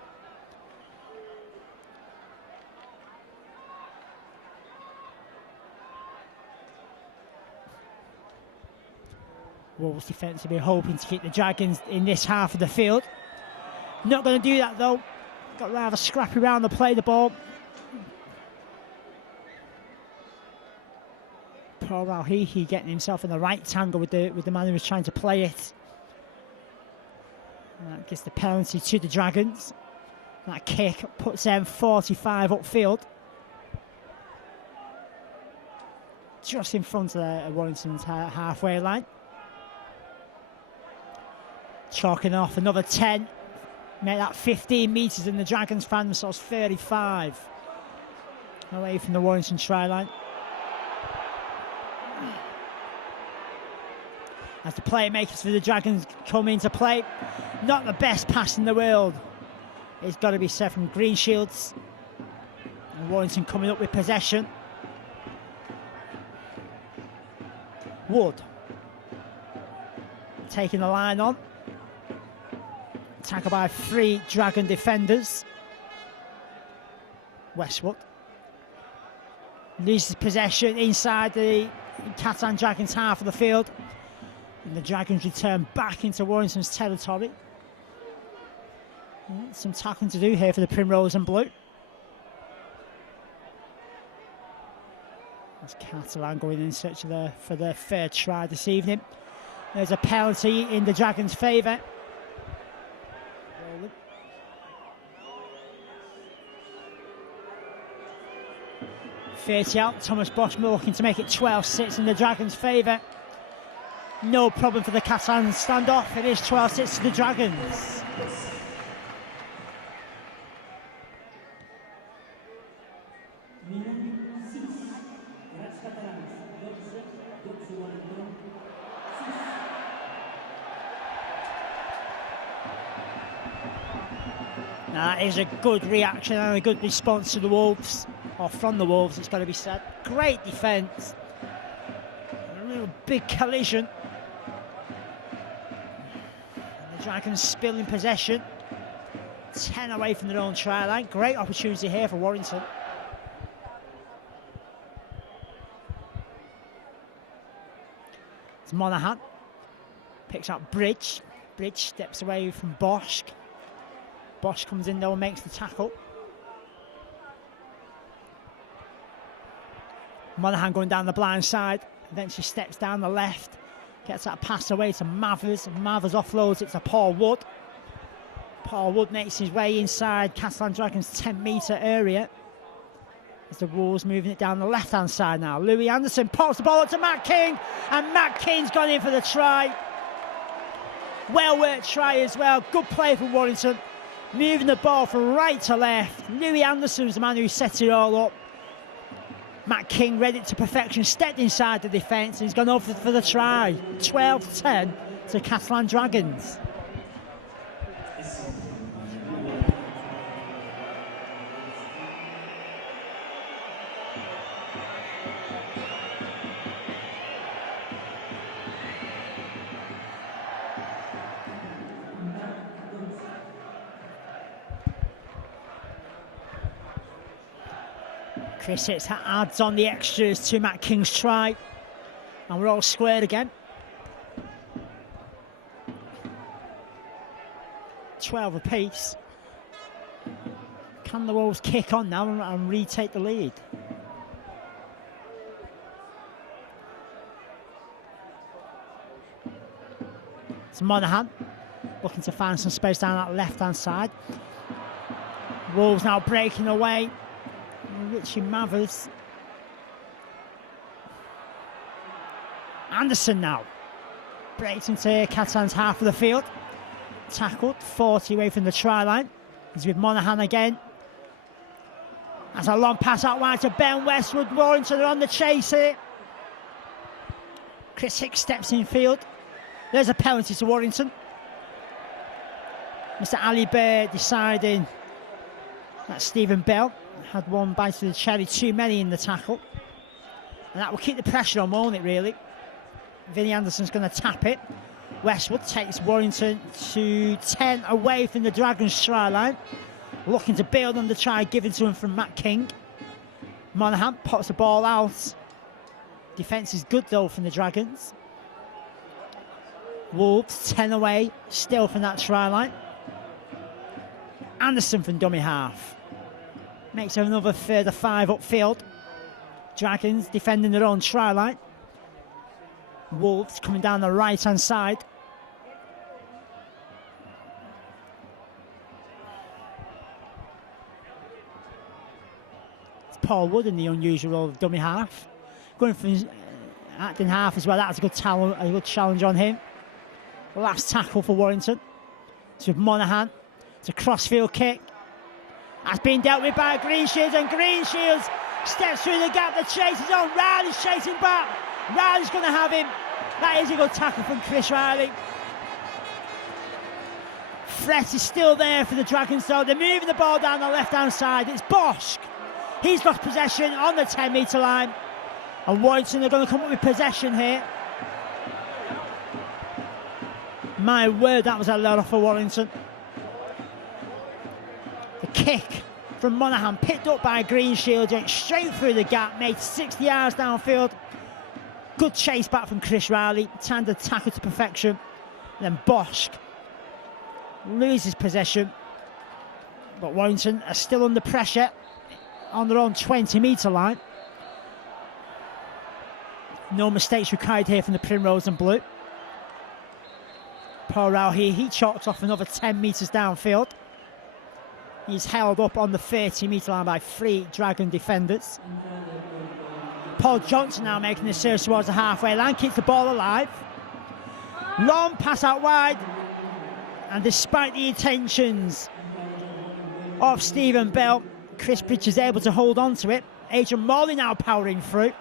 Wolves defensively hoping to keep the Dragons in this half of the field. Not going to do that though. Got rather scrappy around the play the ball. Paul Rauhihi getting himself in the right tangle with the man who was trying to play it. And that gives the penalty to the Dragons. That kick puts them 45 upfield. Just in front of the Warrington's halfway line. Chalking off another 10. Make that 15 metres and the Dragons find themselves 35. away from the Warrington try line. As the playmakers for the Dragons come into play, not the best pass in the world. It's got to be set from Greenshields. And Warrington coming up with possession. Wood taking the line on. Tackled by 3 Dragon defenders. Westwood loses possession inside the Catalan Dragons half of the field. And the Dragons return back into Warrington's territory. Some tackling to do here for the Primrose and Blue. That's Catalan going in search of for their third try this evening. There's a penalty in the Dragons' favour. 30 out, Thomas Boschman looking to make it 12-6 in the Dragons' favour. No problem for the Catalan standoff. It is 12-6 to the Dragons. That is a good reaction and a good response to the Wolves, or from the Wolves, it's got to be said. Great defence. A real big collision. And the Dragons still in possession. 10 away from their own try line. Great opportunity here for Warrington. It's Monaghan. Picks up Bridge. Bridge steps away from Bosch. Bosch comes in though and makes the tackle. Monaghan going down the blind side. Eventually steps down the left. Gets that pass away to Mathers. Mathers offloads it to Paul Wood. Paul Wood makes his way inside Catalan Dragons' 10-metre area. As the Wolves moving it down the left-hand side now. Louis Anderson pops the ball up to Matt King. And Matt King's gone in for the try. Well-worked try as well. Good play from Warrington. Moving the ball from right to left. Louis Anderson's the man who set it all up. Matt King read it to perfection, stepped inside the defence, and he's gone over for the try. 12-10 to Catalan Dragons. Chris Hitz adds on the extras to Matt King's try, and we're all squared again. 12 apiece. Can the Wolves kick on now and retake the lead? It's Monaghan looking to find some space down that left-hand side. Wolves now breaking away. Richie Mathers. Anderson now breaks into Catalan's half of the field. Tackled 40 away from the try line. He's with Monaghan again. That's a long pass out wide to Ben Westwood. Warrington are on the chase here. Chris Hicks steps in field. There's a penalty to Warrington. Mr. Ali Bear deciding that Stephen Bell had one bite of the cherry too many in the tackle. And that will keep the pressure on, won't it, really? Vinnie Anderson's going to tap it. Westwood takes Warrington to 10 away from the Dragons' try line. Looking to build on the try given to him from Matt King. Monaghan pops the ball out. Defence is good, though, from the Dragons. Wolves 10 away, still from that try line. Anderson from dummy half. Makes another further 5 upfield. Dragons defending their own try line. Wolves coming down the right-hand side. It's Paul Wood in the unusual role of dummy half. Going from acting half as well. That's a good challenge on him. Last tackle for Warrington. It's with Monaghan. It's a crossfield kick. That's been dealt with by Greenshields, and Greenshields Steps through the gap, the chase is on. Riley's chasing back. Riley's going to have him. That is a good tackle from Chris Riley. Threat is still there for the Dragons though. They're moving the ball down the left-hand side. It's Bosch. He's lost possession on the 10-metre line. And Warrington are going to come up with possession here. My word, that was a lot off for Warrington. The kick from Monaghan, picked up by Greenshield, went straight through the gap, made 60 yards downfield. Good chase back from Chris Riley, timed the tackle to perfection. And then Bosch loses possession, but Warrington are still under pressure on their own 20-metre line. No mistakes required here from the Primrose and Blue. Paul Rao here, he chalks off another 10 metres downfield. He's held up on the 30-metre line by 3 Dragon defenders. Paul Johnson now making the surge towards the halfway line, keeps the ball alive. Long pass out wide, and despite the intentions of Stephen Bell, Chris Bridge is able to hold on to it. Adrian Morley now powering through.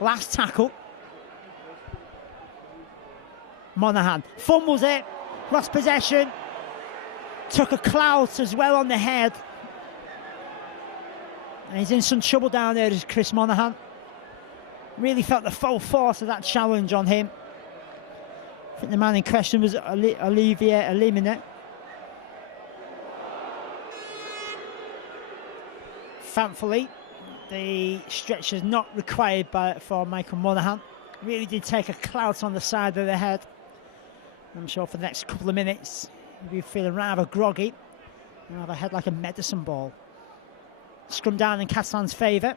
Last tackle. Monaghan fumbles it, lost possession, took a clout as well on the head. And he's in some trouble down there, is Chris Monaghan. Really felt the full force of that challenge on him. I think the man in question was Olivier Elimine. Thankfully, the stretch is not required for Michael Monaghan. Really did take a clout on the side of the head. I'm sure for the next couple of minutes, he'll be feeling rather groggy and have a head like a medicine ball. Scrum down in Catalan's favour.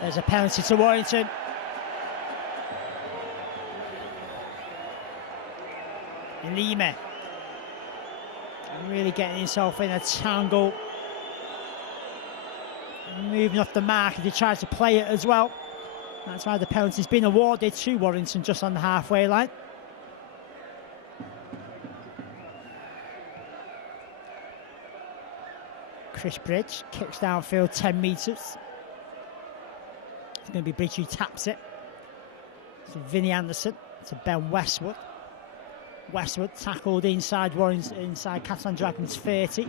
There's a penalty to Warrington. Lima really getting himself in a tangle, moving off the mark as he tries to play it as well. That's why the penalty's been awarded to Warrington just on the halfway line. Chris Bridge kicks downfield 10 metres. It's going to be Bridge who taps it. So Vinnie Anderson to Ben Westwood. Westwood tackled inside Warrington, inside Catalan Dragons 30.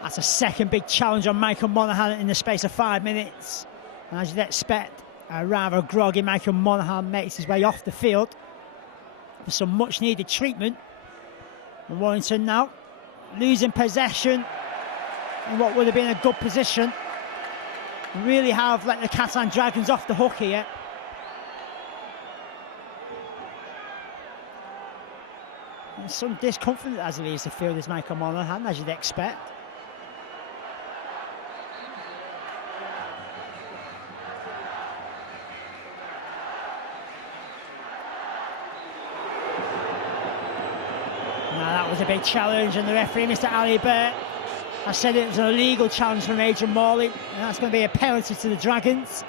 That's a second big challenge on Michael Monaghan in the space of 5 minutes. And as you'd expect, a rather groggy Michael Monaghan makes his way off the field for some much needed treatment. And Warrington now losing possession in what would have been a good position. Really have let the Catalan Dragons off the hook here. And some discomfort as he leaves the field is Michael Monaghan, as you'd expect. A big challenge, and the referee, Mr. Ali Burt, has said it was an illegal challenge from Adrian Morley, and that's going to be a penalty to the Dragons.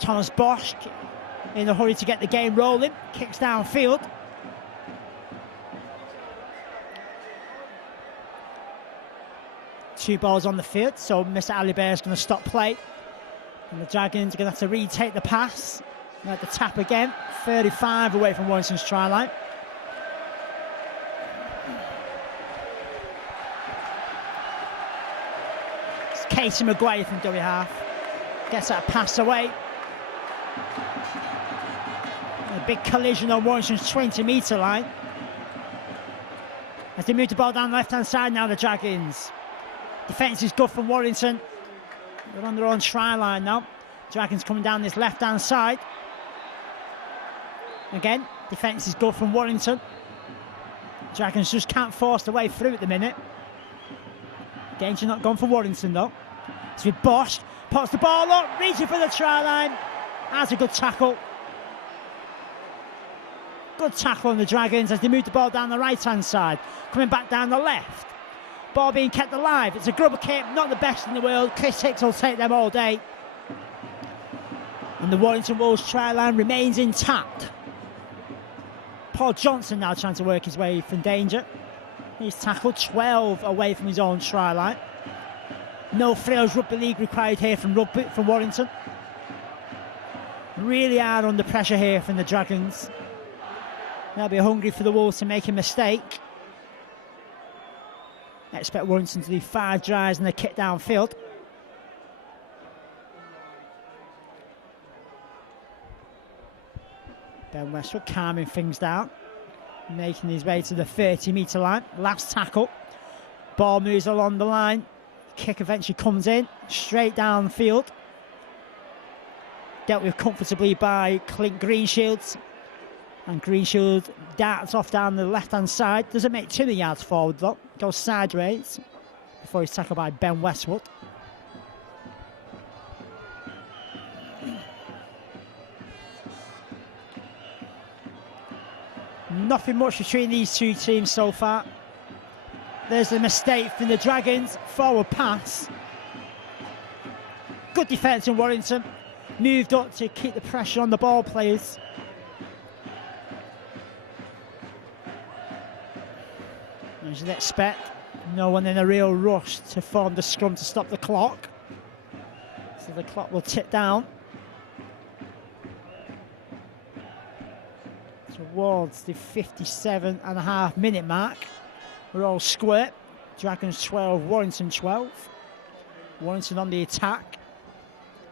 Thomas Bosch, in a hurry to get the game rolling, kicks downfield. Two balls on the field, so Mr. Ali Burt is going to stop play, and the Dragons are going to have to retake the pass. At the tap again, 35 away from Warrington's try line. It's Casey Maguire from dummy half. Gets that pass away. A big collision on Warrington's 20-metre line. As they move the ball down the left-hand side now, the Dragons. Defence is good from Warrington. They're on their own try line now. Dragons coming down this left-hand side. Again, defence is good from Warrington. Dragons just can't force their way through at the minute. Danger not gone for Warrington though. It's with Bosch, puts the ball up, reaching for the try line. That's a good tackle. Good tackle on the Dragons as they move the ball down the right-hand side. Coming back down the left. Ball being kept alive. It's a grubber kick, not the best in the world. Chris Hicks will take them all day. And the Warrington Wolves try line remains intact. Paul Johnson now trying to work his way from danger. He's tackled 12 away from his own try line. No frills rugby league required here from Warrington. Really hard under pressure here from the Dragons. They'll be hungry for the Wolves to make a mistake. I expect Warrington to do 5 drives and a kick downfield. Ben Westwood calming things down, making his way to the 30-metre line. Last tackle. Ball moves along the line. Kick eventually comes in, straight down the field. Dealt with comfortably by Clint Greenshields. And Greenshield darts off down the left-hand side. Doesn't make too many yards forward though. Goes sideways before he's tackled by Ben Westwood. Nothing much between these two teams so far. There's the mistake from the Dragons. Forward pass. Good defence in Warrington. Moved up to keep the pressure on the ball players. As you'd expect, no one in a real rush to form the scrum to stop the clock. So the clock will tick down towards the 57.5-minute mark. We're all square. Dragons 12, Warrington 12. Warrington on the attack.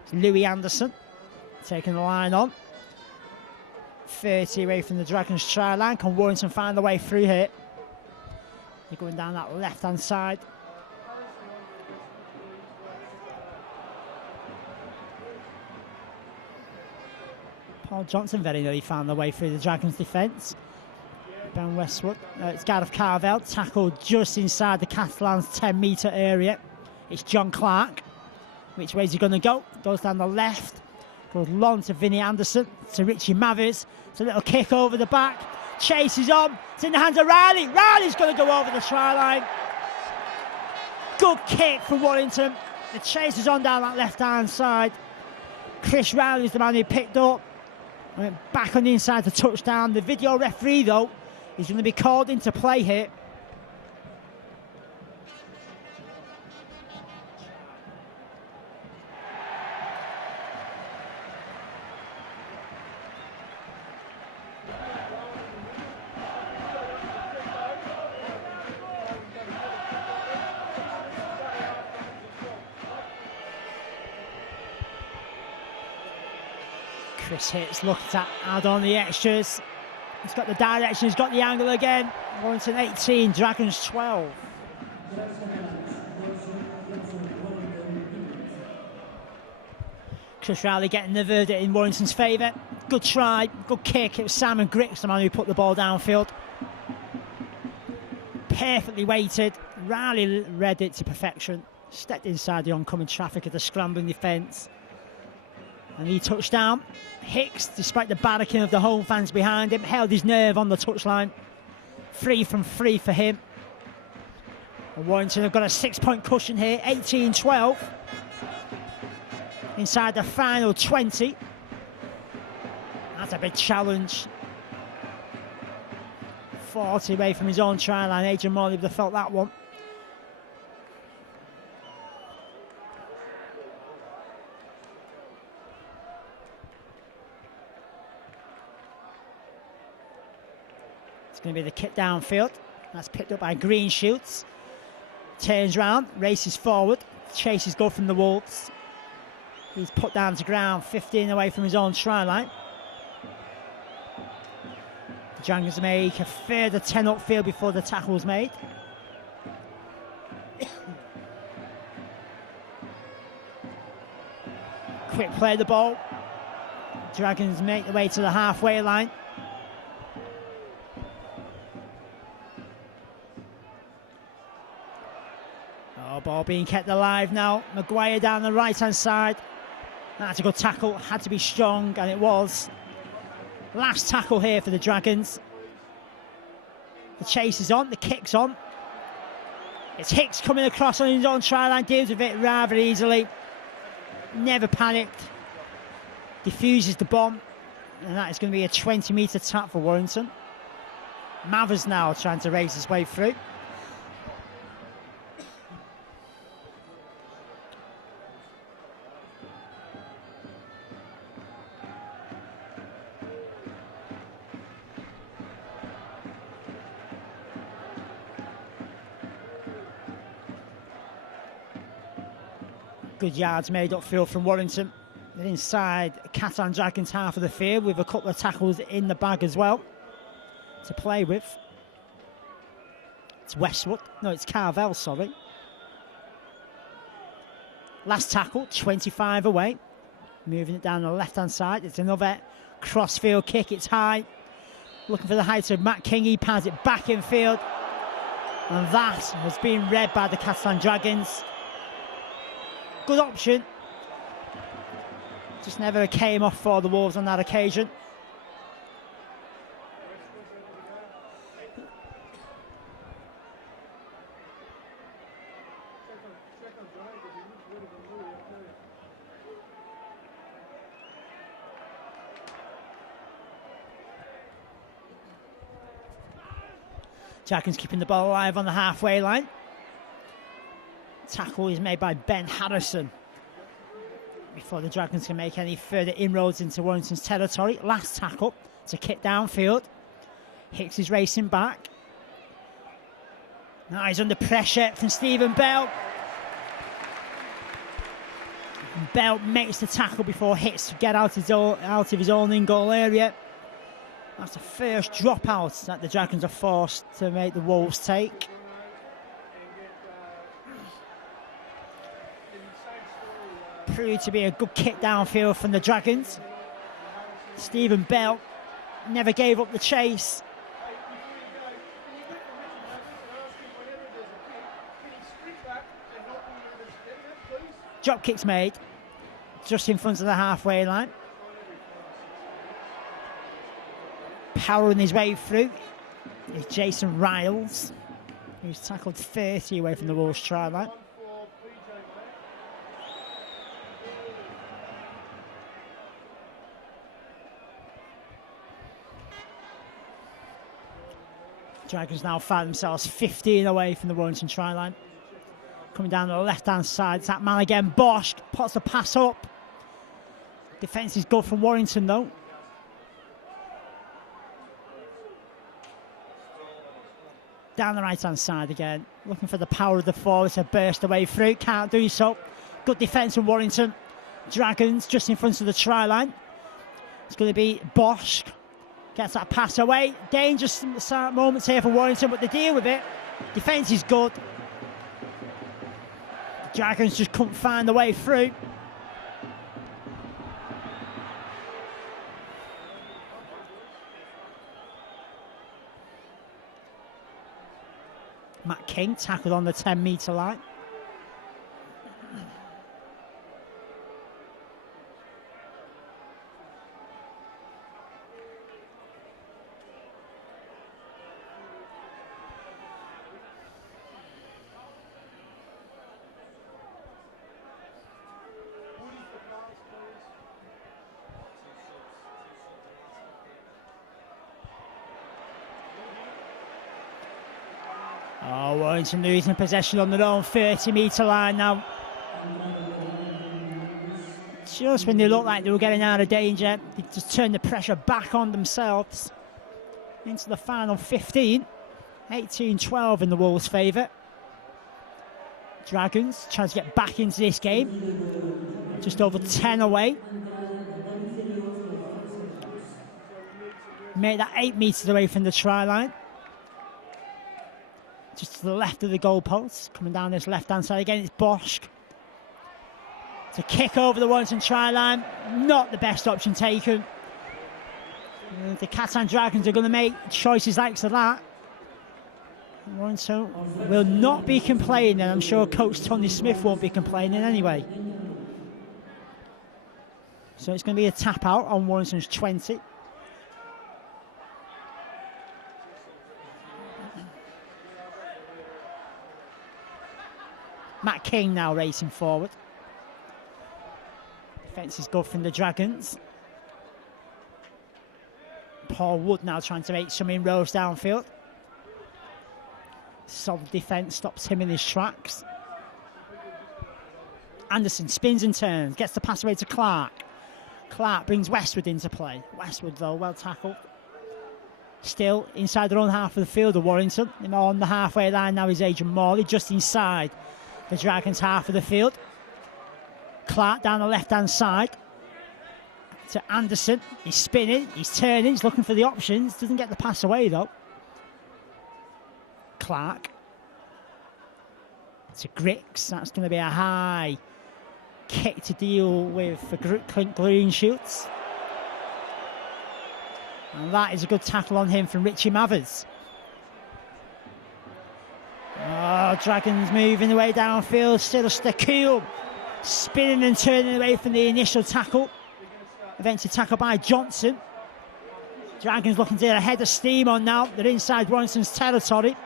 It's Louis Anderson taking the line on. 30 away from the Dragons try line. Can Warrington find the way through here? They're going down that left-hand side. Paul Johnson very nearly found the way through the Dragons' defence. Ben Westwood. It's Gareth Carvel, tackled just inside the Catalans' 10-metre area. It's John Clark. Which way is he going to go? Goes down the left. Goes long to Vinnie Anderson. To Richie Mathers. It's a little kick over the back. Chase is on. It's in the hands of Riley. Riley's going to go over the try line. Good kick from Warrington. The chase is on down that left-hand side. Chris Riley's the man who picked up. Went back on the inside to touchdown. The video referee, though, is going to be called into play here. Chris Hicks looked at add on the extras. He's got the direction, he's got the angle again. Warrington 18, Dragons 12. Chris Riley getting the verdict in Warrington's favour. Good try, good kick. It was Simon Grix, the man who put the ball downfield. Perfectly weighted. Riley read it to perfection. Stepped inside the oncoming traffic of the scrambling defence. And he touched down. Hicks, despite the barricading of the home fans behind him, held his nerve on the touchline. 3 from 3 for him. And Warrington have got a 6-point cushion here, 18-12. Inside the final 20. That's a big challenge. 40 away from his own try line. Adrian Morley would have felt that one. It's going to be the kick downfield. That's picked up by Greenshoots. Turns round, races forward. Chases go from the Wolves. He's put down to ground, 15 away from his own try line. The Dragons make a further 10 upfield before the tackle was made. Quick play of the ball. Dragons make their way to the halfway line. Oh, ball being kept alive now. Maguire down the right-hand side. That's a good tackle. Had to be strong, and it was. Last tackle here for the Dragons. The chase is on. The kick's on. It's Hicks coming across on his own try line. Deals with it rather easily. Never panicked. Diffuses the bomb. And that is going to be a 20-metre tap for Warrington. Mathers now trying to race his way through. Good yards made upfield from Warrington. They're inside Catalan Dragons half of the field with a couple of tackles in the bag as well to play with. It's Westwood. No, it's Carvel, sorry. Last tackle, 25 away. Moving it down the left-hand side. It's another cross-field kick. It's high. Looking for the height of Matt King. He pads it back in field. And that has been read by the Catalan Dragons. Good option. Just never came off for the Wolves on that occasion. Dragons keeping the ball alive on the halfway line. Tackle is made by Ben Harrison before the Dragons can make any further inroads into Warrington's territory. Last tackle, it's a kick downfield. Hicks is racing back. Now he's under pressure from Stephen Bell. And Bell makes the tackle before Hicks to get out of his own in-goal area. That's the first dropout that the Dragons are forced to make the Wolves take. Proved to be a good kick downfield from the Dragons. Stephen Bell never gave up the chase. Drop kick's made just in front of the halfway line. Powering his way through is Jason Riles, who's tackled 30 away from the Wolves try line. Dragons now find themselves 15 away from the Warrington try line. Coming down the left-hand side, it's that man again, Bosch, puts the pass up. Defence is good from Warrington though. Down the right-hand side again, looking for the power of the forward to burst away through, can't do so. Good defence from Warrington. Dragons just in front of the try line. It's going to be Bosch. Gets that pass away. Dangerous moments here for Warrington, but they deal with it. Defence is good. The Dragons just couldn't find the way through. Matt King tackled on the 10-metre line. Oh, Warrington losing possession on their own 30-metre line now. Just when they looked like they were getting out of danger, they just turned the pressure back on themselves. into the final 15. 18-12 in the Wolves' favour. Dragons trying to get back into this game. Just over 10 away. Make that 8 metres away from the try line. Just to the left of the goalpost. Coming down this left-hand side again, it's Bosch. To kick over the Warrington try line. Not the best option taken. The Catalan Dragons are going to make choices like that. Warrington will not be complaining, and I'm sure Coach Tony Smith won't be complaining anyway. So it's going to be a tap out on Warrington's 20. Matt King now racing forward. Defence is good from the Dragons. Paul Wood now trying to make some inroads downfield. Solid defence stops him in his tracks. Anderson spins and turns, gets the pass away to Clark. Clark brings Westwood into play. Westwood, though, well tackled. Still inside their own half of the field of Warrington. On the halfway line now is Adrian Morley, just inside the Dragons' half of the field. Clark down the left-hand side to Anderson. He's spinning, he's turning, he's looking for the options. Doesn't get the pass away, though. Clark to Grix. That's going to be a high kick to deal with for Clint Greenshoots. And that is a good tackle on him from Richie Mathers. Oh, Dragons moving the way downfield. Still a Stakul spinning and turning away from the initial tackle. Eventually tackled by Johnson. Dragons looking to get a head of steam on now. They're inside Warrington's territory.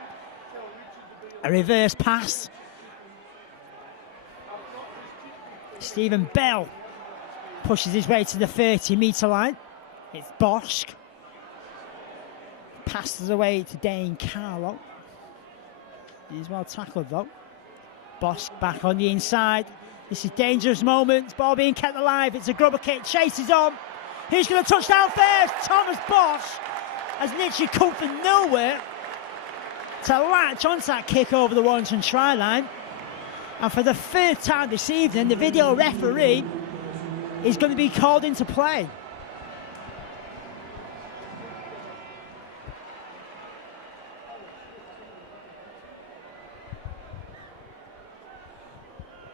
A reverse pass. Stephen Bell pushes his way to the 30-metre line. It's Bosch. Passes away to Dane Carlo. He's well tackled though. Bosch back on the inside. This is dangerous moments. Ball being kept alive. It's a grubber kick. Chase is on. Who's going to touch down first? Thomas Bosch has literally come from nowhere to latch onto that kick over the Warrington try line. And for the third time this evening, the video referee is going to be called into play.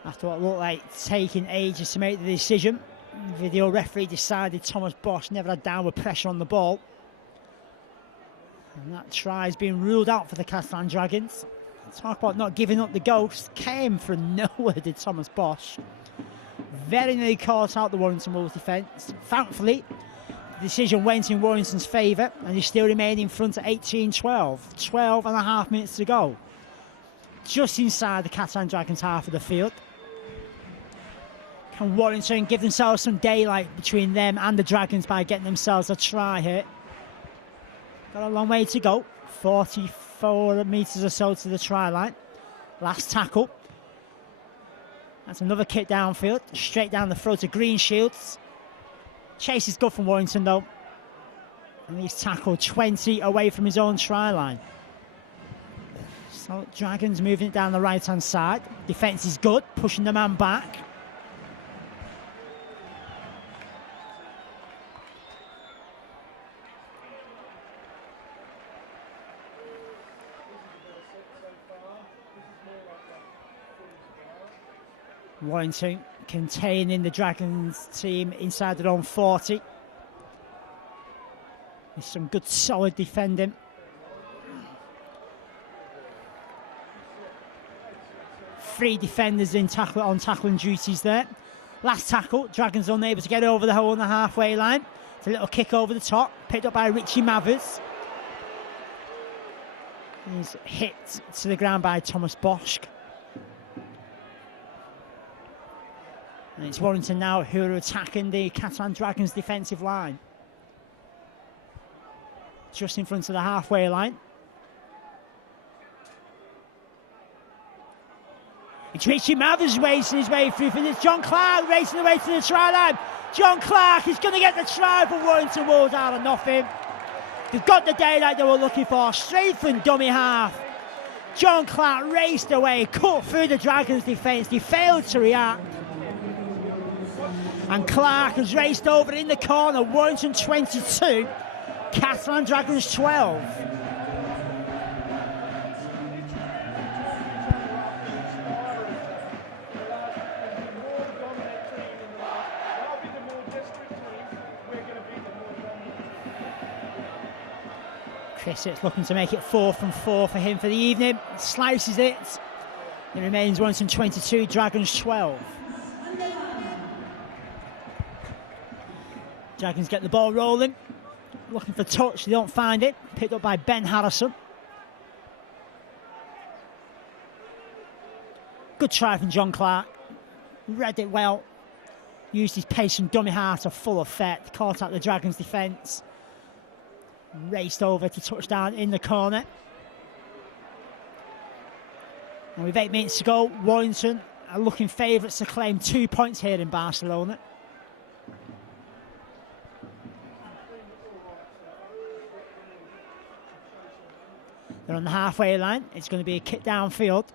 After what looked like taking ages to make the decision, the video referee decided Thomas Bosch never had downward pressure on the ball. And that try has been ruled out for the Catalan Dragons. Talk about not giving up the ghost. Came from nowhere, did Thomas Bosch. Very nearly caught out the Warrington Wolves defence. Thankfully, the decision went in Warrington's favour and he still remained in front at 18-12. 12 and a half minutes to go. Just inside the Catalan Dragons half of the field. Can Warrington give themselves some daylight between them and the Dragons by getting themselves a try here? Got a long way to go. 44 metres or so to the try line. Last tackle. That's another kick downfield. Straight down the throat to Greenshields. Chase is good from Warrington though. And he's tackled 20 away from his own try line. So Dragons moving it down the right hand side. Defence is good, pushing the man back. Warrington containing the Dragons team inside their own 40. There's some good solid defending. Three defenders in on tackling duties there. Last tackle, Dragons unable to get over the hole on the halfway line. It's a little kick over the top, picked up by Richie Mathers. He's hit to the ground by Thomas Bosch. And it's Warrington now who are attacking the Catalan Dragons defensive line. Just in front of the halfway line. It's Richie Mathers racing his way through. It's John Clark racing away to the try line. John Clark is going to get the try for Warrington Wolves out of nothing. They've got the daylight they were looking for, straight from dummy half. John Clark raced away, cut through the Dragons' defence. They failed to react. And Clark has raced over in the corner. Warrington 22, Catalan Dragons 12. It's looking to make it 4 from 4 for him for the evening. Slices it. It remains Warrington 22, Dragons 12. Dragons get the ball rolling. Looking for touch, they don't find it. Picked up by Ben Harrison. Good try from John Clark. Read it well. Used his pace and dummy half to full effect. Caught out the Dragons' defence. Raced over to touchdown in the corner. And with 8 minutes to go, Warrington are looking favourites to claim 2 points here in Barcelona. They're on the halfway line. It's going to be a kick downfield.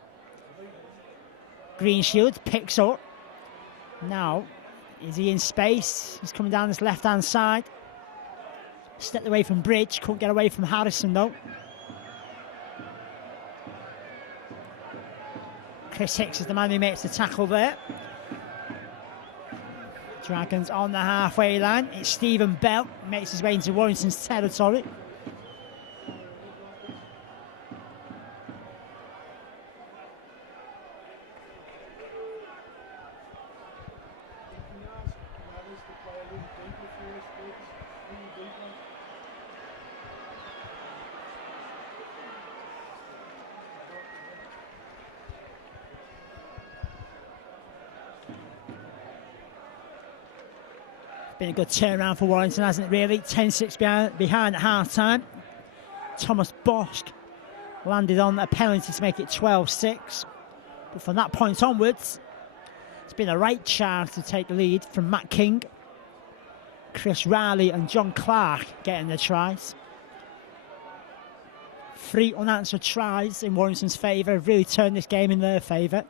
Greenshield picks up. Now, is he in space? He's coming down this left-hand side. Stepped away from Bridge, couldn't get away from Harrison though. Chris Hicks is the man who makes the tackle there. Dragons on the halfway line. It's Stephen Bell, makes his way into Warrington's territory. Been a good turnaround for Warrington, hasn't it really? 10-6 behind at half-time. Thomas Bosch landed on a penalty to make it 12-6. But from that point onwards, it's been a right charge to take the lead from Matt King. Chris Riley and John Clark getting the tries. 3 unanswered tries in Warrington's favour have really turned this game in their favour.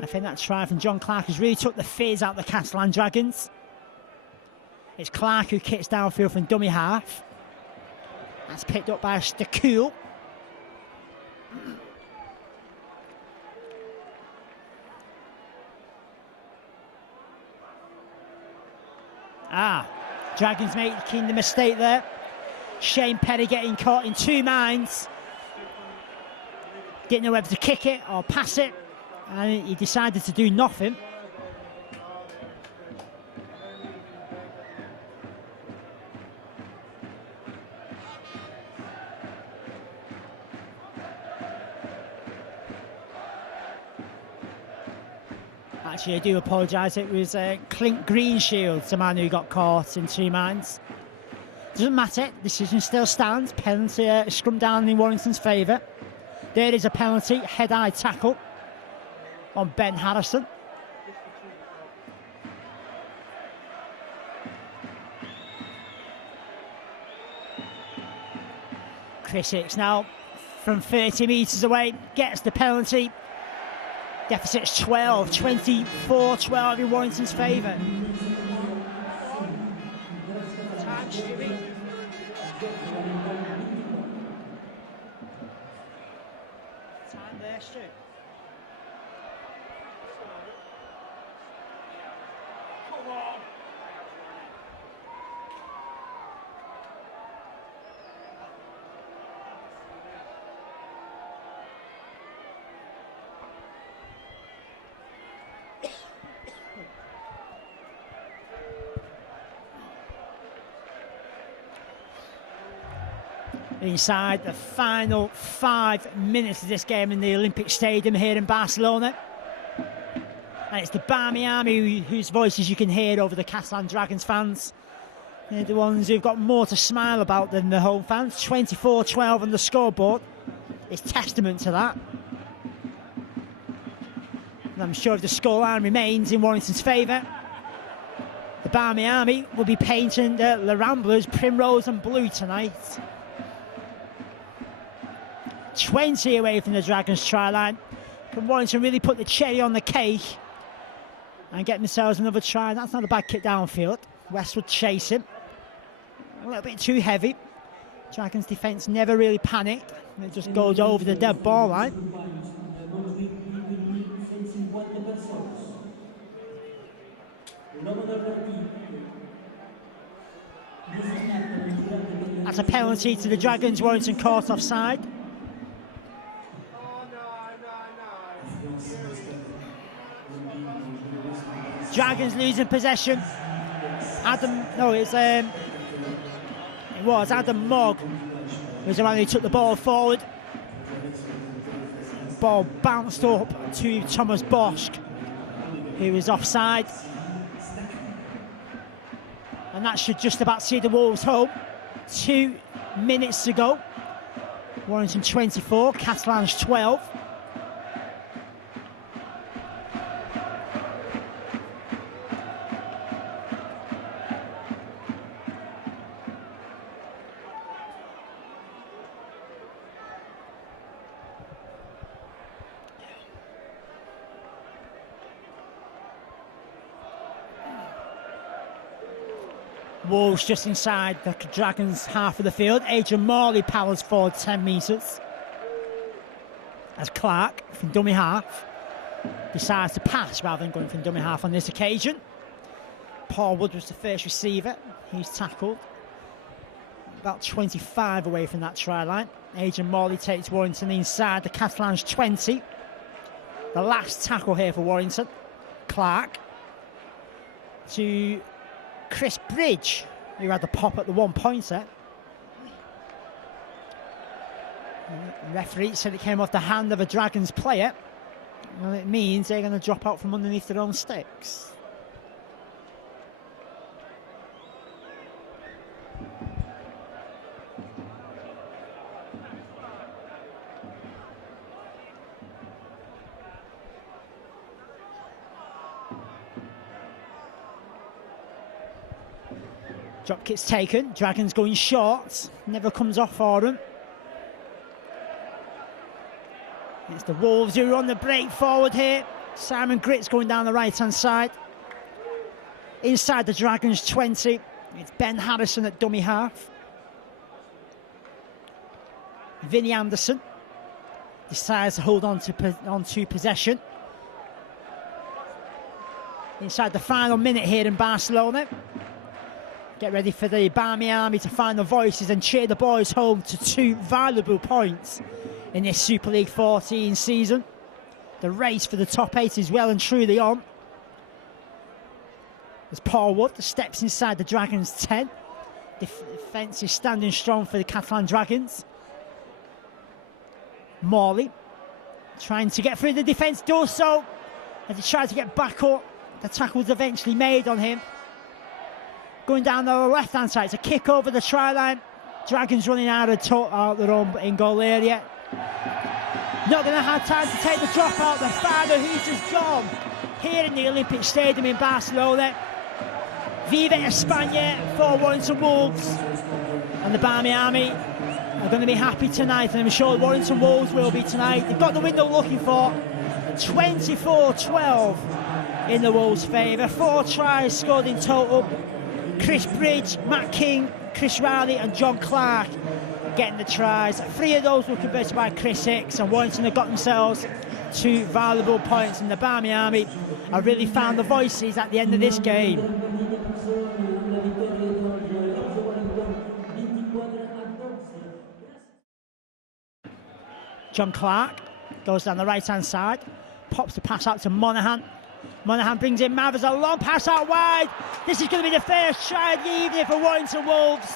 I think that try from John Clark has really took the fears out of the Catalan Dragons. It's Clark who kicks downfield from dummy half. That's picked up by Stakul. Dragons making the mistake there. Shane Perry getting caught in 2 minds. Didn't know whether to kick it or pass it. And he decided to do nothing. Actually, I do apologise. It was Clint Greenshield, the man who got caught in 2 minds. Doesn't matter. Decision still stands. Penalty scrum down in Warrington's favour. There is a penalty. Head-eye tackle on Ben Harrison. Chris Hicks now from 30 metres away gets the penalty. Deficit's 12, 24-12 in Warrington's favour. Time, Stewie. Time there, Stu. Come on. Inside the final 5 minutes of this game in the Olympic Stadium here in Barcelona. And it's the Barmy Army whose voices you can hear over the Catalan Dragons fans. They're the ones who've got more to smile about than the home fans. 24-12 on the scoreboard. It's testament to that. And I'm sure if the scoreline remains in Warrington's favour, The Barmy Army will be painting the La Ramblers primrose and blue tonight. 20 away from the Dragons try line. Can Warrington really put the cherry on the cake and get themselves another try? That's not a bad kick downfield. Westwood chasing. A little bit too heavy. Dragons defence never really panicked. It just goes over the dead ball line. That's a penalty to the Dragons. Warrington caught offside. Dragons losing possession. Adam Mogg was the one who took the ball forward. Ball bounced up to Thomas Bosch, who was offside. And that should just about see the Wolves home. 2 minutes to go. Warrington 24, Catalans 12. Wolves just inside the Dragons half of the field. Adrian Morley powers forward 10 metres. As Clark from dummy half decides to pass rather than going from dummy half on this occasion. Paul Wood was the first receiver. He's tackled about 25 away from that try line. Adrian Morley takes Warrington inside the Catalans 20. The last tackle here for Warrington. Clark to Chris Bridge, who had the pop at the 1-pointer. The referee said it came off the hand of a Dragons player. Well, it means they're going to drop out from underneath their own sticks. Drop kick's taken. Dragons going short. Never comes off for them. It's the Wolves who are on the break forward here. Simon Gritt's going down the right-hand side. Inside the Dragons 20. It's Ben Harrison at dummy half. Vinnie Anderson decides to hold on to possession. Inside the final minute here in Barcelona. Get ready for the Barmy Army to find the voices and cheer the boys home to 2 valuable points in this Super League 14 season. The race for the top 8 is well and truly on. As Paul Wood steps inside the Dragons 10. Defence is standing strong for the Catalan Dragons. Morley trying to get through the defence, does so. As he tries to get back up, the tackle was eventually made on him. Going down the left-hand side, it's a kick over the try line. Dragons running out of their own in-goal area. Not going to have time to take the drop out. The father who's just gone here in the Olympic Stadium in Barcelona. Viva España for Warrington Wolves. And the Barmy Army are going to be happy tonight, and I'm sure Warrington Wolves will be tonight. They've got the window looking for. 24-12 in the Wolves' favour. 4 tries scored in total. Chris Bridge, Matt King, Chris Riley and John Clark getting the tries. 3 of those were converted by Chris Hicks, and Warrington have got themselves 2 valuable points, and the Barmy Army have really found the voices at the end of this game. John Clark goes down the right-hand side, pops the pass out to Monaghan. Monaghan brings in Mathers, a long pass out wide. This is going to be the first try of the evening for Warrington Wolves.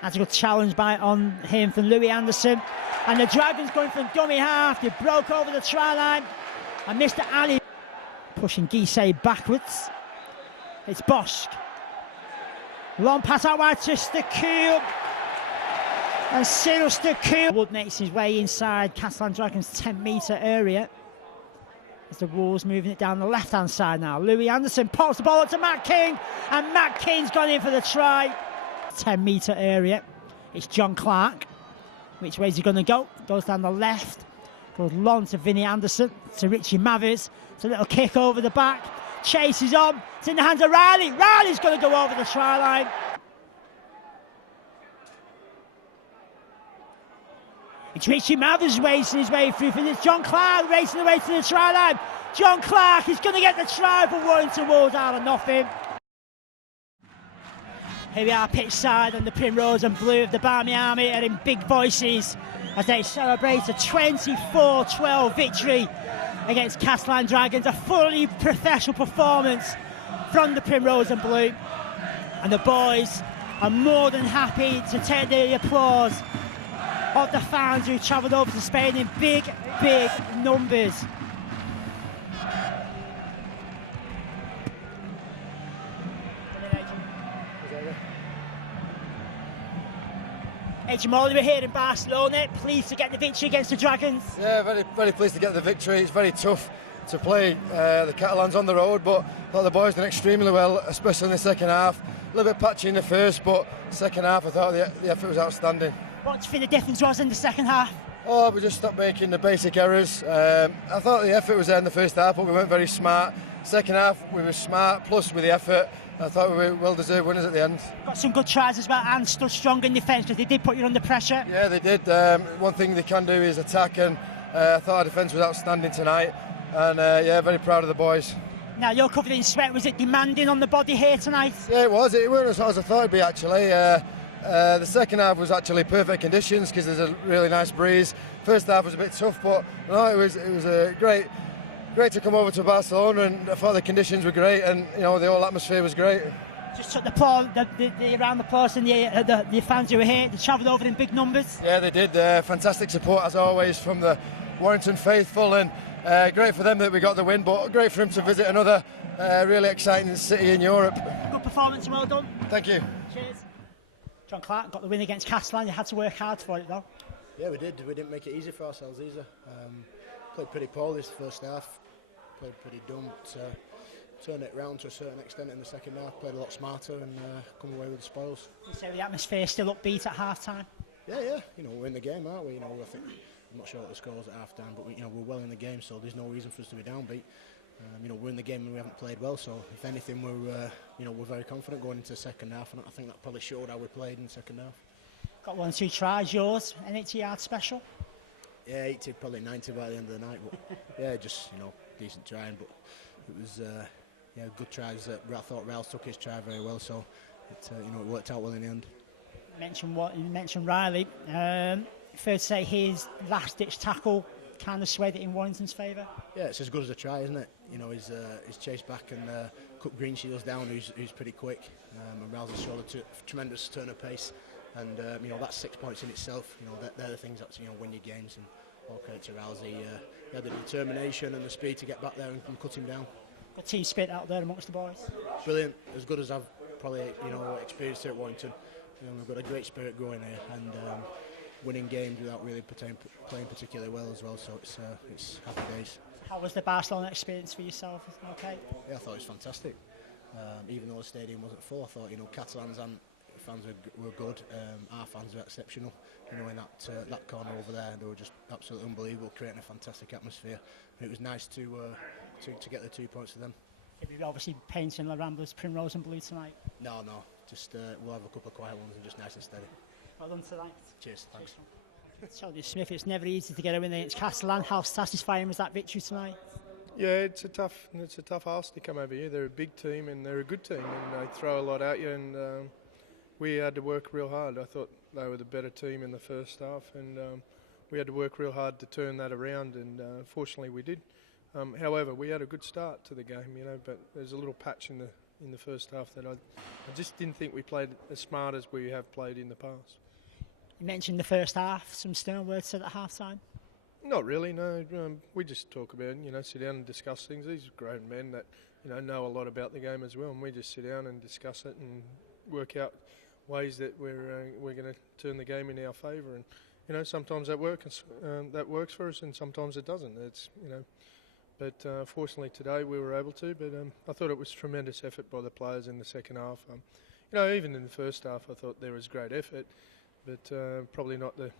That's a good challenge on him from Louis Anderson. And the Dragons going from dummy half. They broke over the try line. And Mr. Ali pushing Guisset backwards. It's Bosch. Long pass out wide to Stakul. And Cyril Stakul. Wood makes his way inside Catalan Dragons' 10-metre area. As the Wolves moving it down the left-hand side now. Louis Anderson pops the ball up to Matt King, and Matt King's gone in for the try. 10-metre area. It's John Clark. Which way is he going to go? Goes down the left. Goes long to Vinnie Anderson, to Richie Mathers. It's a little kick over the back. Chase is on. It's in the hands of Riley. Riley's going to go over the try line. It's Richie Mathers racing his way through for this. John Clark racing the way to the try line. John Clark is going to get the try for Warrington Wolves out of nothing. Here we are pitch side, and the Primrose and Blue of the Barmy Army are in big voices as they celebrate a 24-12 victory against Catalan Dragons. A fully professional performance from the Primrose and Blue. And the boys are more than happy to take the applause of the fans who travelled over to Spain in big, big numbers. Adrian Morley, we're here in Barcelona, pleased to get the victory against the Dragons. Yeah, very, very pleased to get the victory. It's very tough to play the Catalans on the road, but I thought the boys did extremely well, especially in the second half. A little bit patchy in the first, but second half I thought the effort was outstanding. What do you think the difference was in the second half? Oh, we just stopped making the basic errors. I thought the effort was there in the first half, but we weren't very smart. Second half we were smart, plus with the effort. I thought we were well-deserved winners at the end. Got some good tries as well, and stood strong in defence because they did put you under pressure. Yeah, they did. One thing they can do is attack, and I thought our defence was outstanding tonight. And yeah, very proud of the boys. Now you're covered in sweat. Was it demanding on the body here tonight? Yeah, it was. It weren't as hot as I thought it'd be actually. The second half was actually perfect conditions because there's a really nice breeze. First half was a bit tough, but no, it was a great to come over to Barcelona, and I thought the conditions were great, and the whole atmosphere was great. Just took the around the place, and the fans who were here, they travelled over in big numbers. Yeah, they did. Fantastic support as always from the Warrington faithful, and great for them that we got the win, but great for him to visit another really exciting city in Europe. Good performance, well done. Thank you. Cheers. John Clark got the win against Catalan. You had to work hard for it though. Yeah, we did. We didn't make it easy for ourselves either. Played pretty poorly this first half. Played pretty dumb. Turned it round to a certain extent in the second half. Played a lot smarter and come away with the spoils. You say the atmosphere still upbeat at half time? Yeah. We're in the game, aren't we? I think I'm not sure what the score was at half time, but we're well in the game, so there's no reason for us to be downbeat. We're in the game and we haven't played well, so if anything, we're very confident going into the second half, and I think that probably showed how we played in the second half. Got 1-2 tries, yours, an 80-yard special? Yeah, 80, probably 90 by the end of the night, but yeah, just decent trying, but it was good tries. I thought Rouse took his try very well, so it worked out well in the end. You mentioned Riley. Fair to say his last-ditch tackle kind of swayed it in Warrington's favour. Yeah, it's as good as a try, isn't it? He's chased back and cut Greenshields down, who's pretty quick, and Rouse has showed a tremendous turn of pace, and that's 6 points in itself. They're the things that win your games, and all credit to Rouse. He had the determination and the speed to get back there and cut him down. Good team spirit out there amongst the boys. Brilliant, as good as I've probably experienced here at Warrington. We've got a great spirit going here, and winning games without really playing particularly well as well. So it's happy days. How was the Barcelona experience for yourself? Okay. Yeah, I thought it was fantastic. Even though the stadium wasn't full, I thought Catalans and fans were good. Our fans were exceptional. In that corner over there, they were just absolutely unbelievable, creating a fantastic atmosphere. And it was nice to get the 2 points to them. You're obviously painting La Rambla's Primrose and Blue tonight. No, just we'll have a couple of quiet ones and just nice and steady. Well done tonight. Cheers, thanks. Tony Smith, it's never easy to get a win against Catalan. How satisfying was that victory tonight? Yeah, it's a tough ask to come over here. They're a big team and they're a good team, and they throw a lot at you, and we had to work real hard. I thought they were the better team in the first half, and we had to work real hard to turn that around, and fortunately we did. However, we had a good start to the game, but there's a little patch in the first half that I just didn't think we played as smart as we have played in the past. You mentioned the first half, some stern words said at half time? Not really, no. We just talk about it, sit down and discuss things. These are grown men that know a lot about the game as well, and we just sit down and discuss it and work out ways that we're going to turn the game in our favour. And sometimes that works for us, and sometimes it doesn't. It's But fortunately today we were able to. But I thought it was tremendous effort by the players in the second half. Even in the first half, I thought there was great effort, but probably not the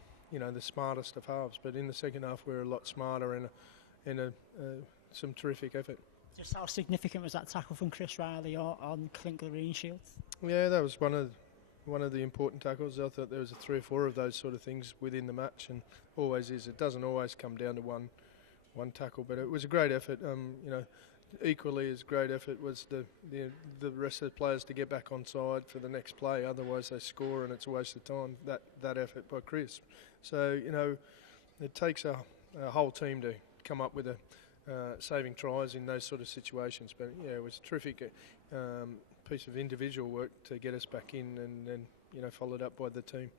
smartest of halves. But in the second half, we were a lot smarter and some terrific effort. Just how significant was that tackle from Chris Riley on Clint Greenshields? Yeah, that was one of the important tackles. I thought there was 3 or 4 of those sort of things within the match, and always is. It doesn't always come down to one tackle, but it was a great effort. Equally as great effort was the rest of the players to get back on side for the next play. Otherwise, they score and it's a waste of time. That effort by Chris. So it takes a whole team to come up with saving tries in those sort of situations. But yeah, it was a terrific piece of individual work to get us back in, and then followed up by the team.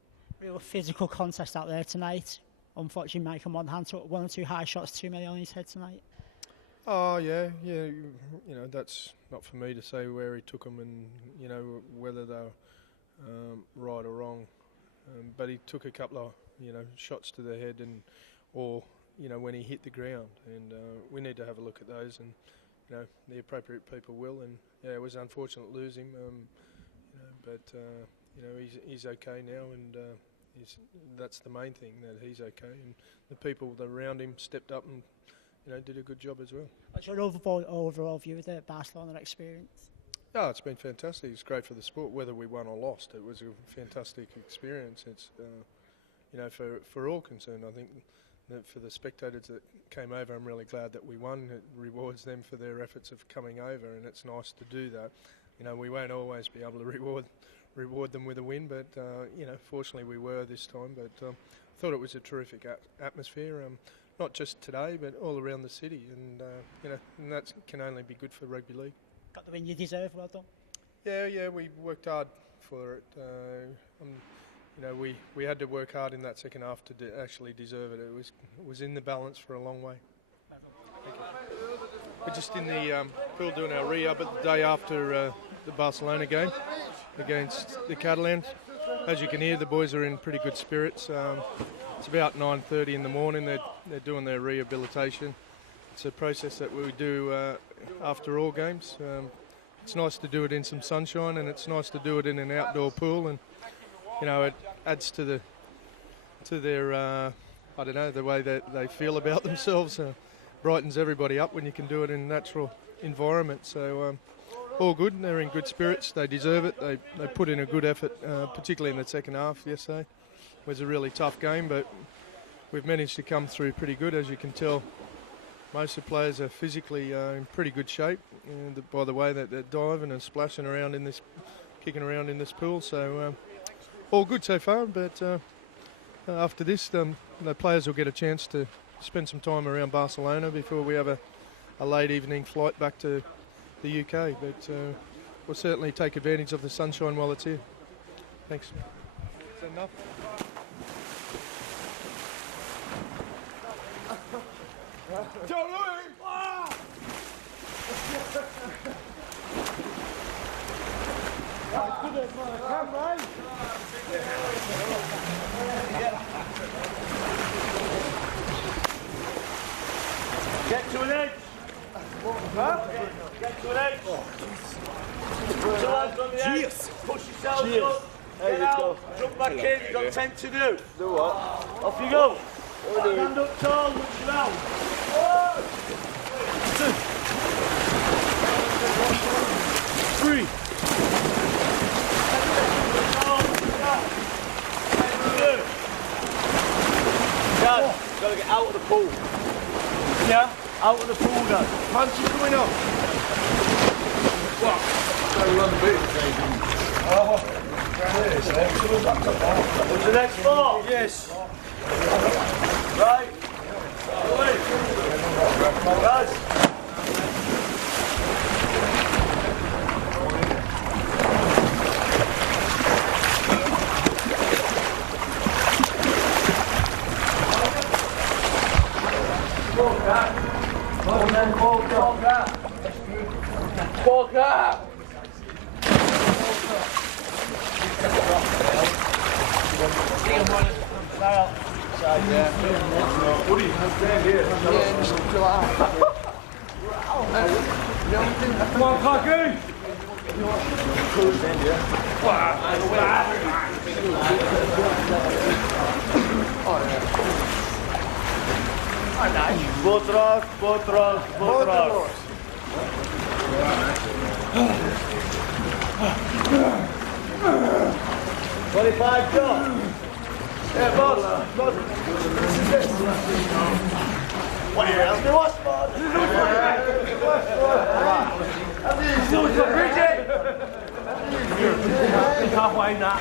Real physical contest out there tonight. Unfortunately, Mike on one hand took 1 or 2 high shots, 2 million on his head tonight. Oh yeah. That's not for me to say where he took them and whether they were right or wrong. But he took a couple of shots to the head or when he hit the ground, and we need to have a look at those, and the appropriate people will. And yeah, it was unfortunate to lose him, but he's okay now, and that's the main thing, that he's okay, and the people around him stepped up and did a good job as well. What's your overall view of the Barcelona experience? Oh, it's been fantastic. It's great for the sport, whether we won or lost. It was a fantastic experience. It's for all concerned. I think that for the spectators that came over, I'm really glad that we won. It rewards them for their efforts of coming over, and it's nice to do that. We won't always be able to reward them with a win, but fortunately we were this time. But I thought it was a terrific atmosphere. Not just today, but all around the city, and that can only be good for rugby league. Got the win you deserve, well done. Yeah, we worked hard for it. We had to work hard in that second half to actually deserve it. It was in the balance for a long way. Thank you. We're just in the pool doing our re-up at the day after the Barcelona game against the Catalan. As you can hear, the boys are in pretty good spirits. It's about 9:30 in the morning. They're doing their rehabilitation. It's a process that we do after all games. It's nice to do it in some sunshine, and it's nice to do it in an outdoor pool, and it adds to their the way that they feel about themselves. Brightens everybody up when you can do it in a natural environment. So all good. They're in good spirits. They deserve it. They put in a good effort, particularly in the second half yesterday. It was a really tough game, but we've managed to come through pretty good. As you can tell, most of the players are physically in pretty good shape, by the way that they're diving and splashing around kicking around in this pool. So all good so far, but after this, the players will get a chance to spend some time around Barcelona before we have a late evening flight back to the UK. But we'll certainly take advantage of the sunshine while it's here. Thanks. Is that enough? Get to an edge. Huh? Get to an edge. Put your hands on the edge. Push yourselves up. Get out. Jump back in. You've got 10 to do. Do what? Off you go. Stand up tall. Look you out. 2. 3. Dad, you've got to get out of the pool. Yeah? Out of the pool, Dad. Hands are coming up. What? What's the next ball? Yes. Right. Guys. Come on, Clarky. Botros. 25 shots. Yeah, boss. This is it. What are you else do us, man? Bridget! He's halfway now.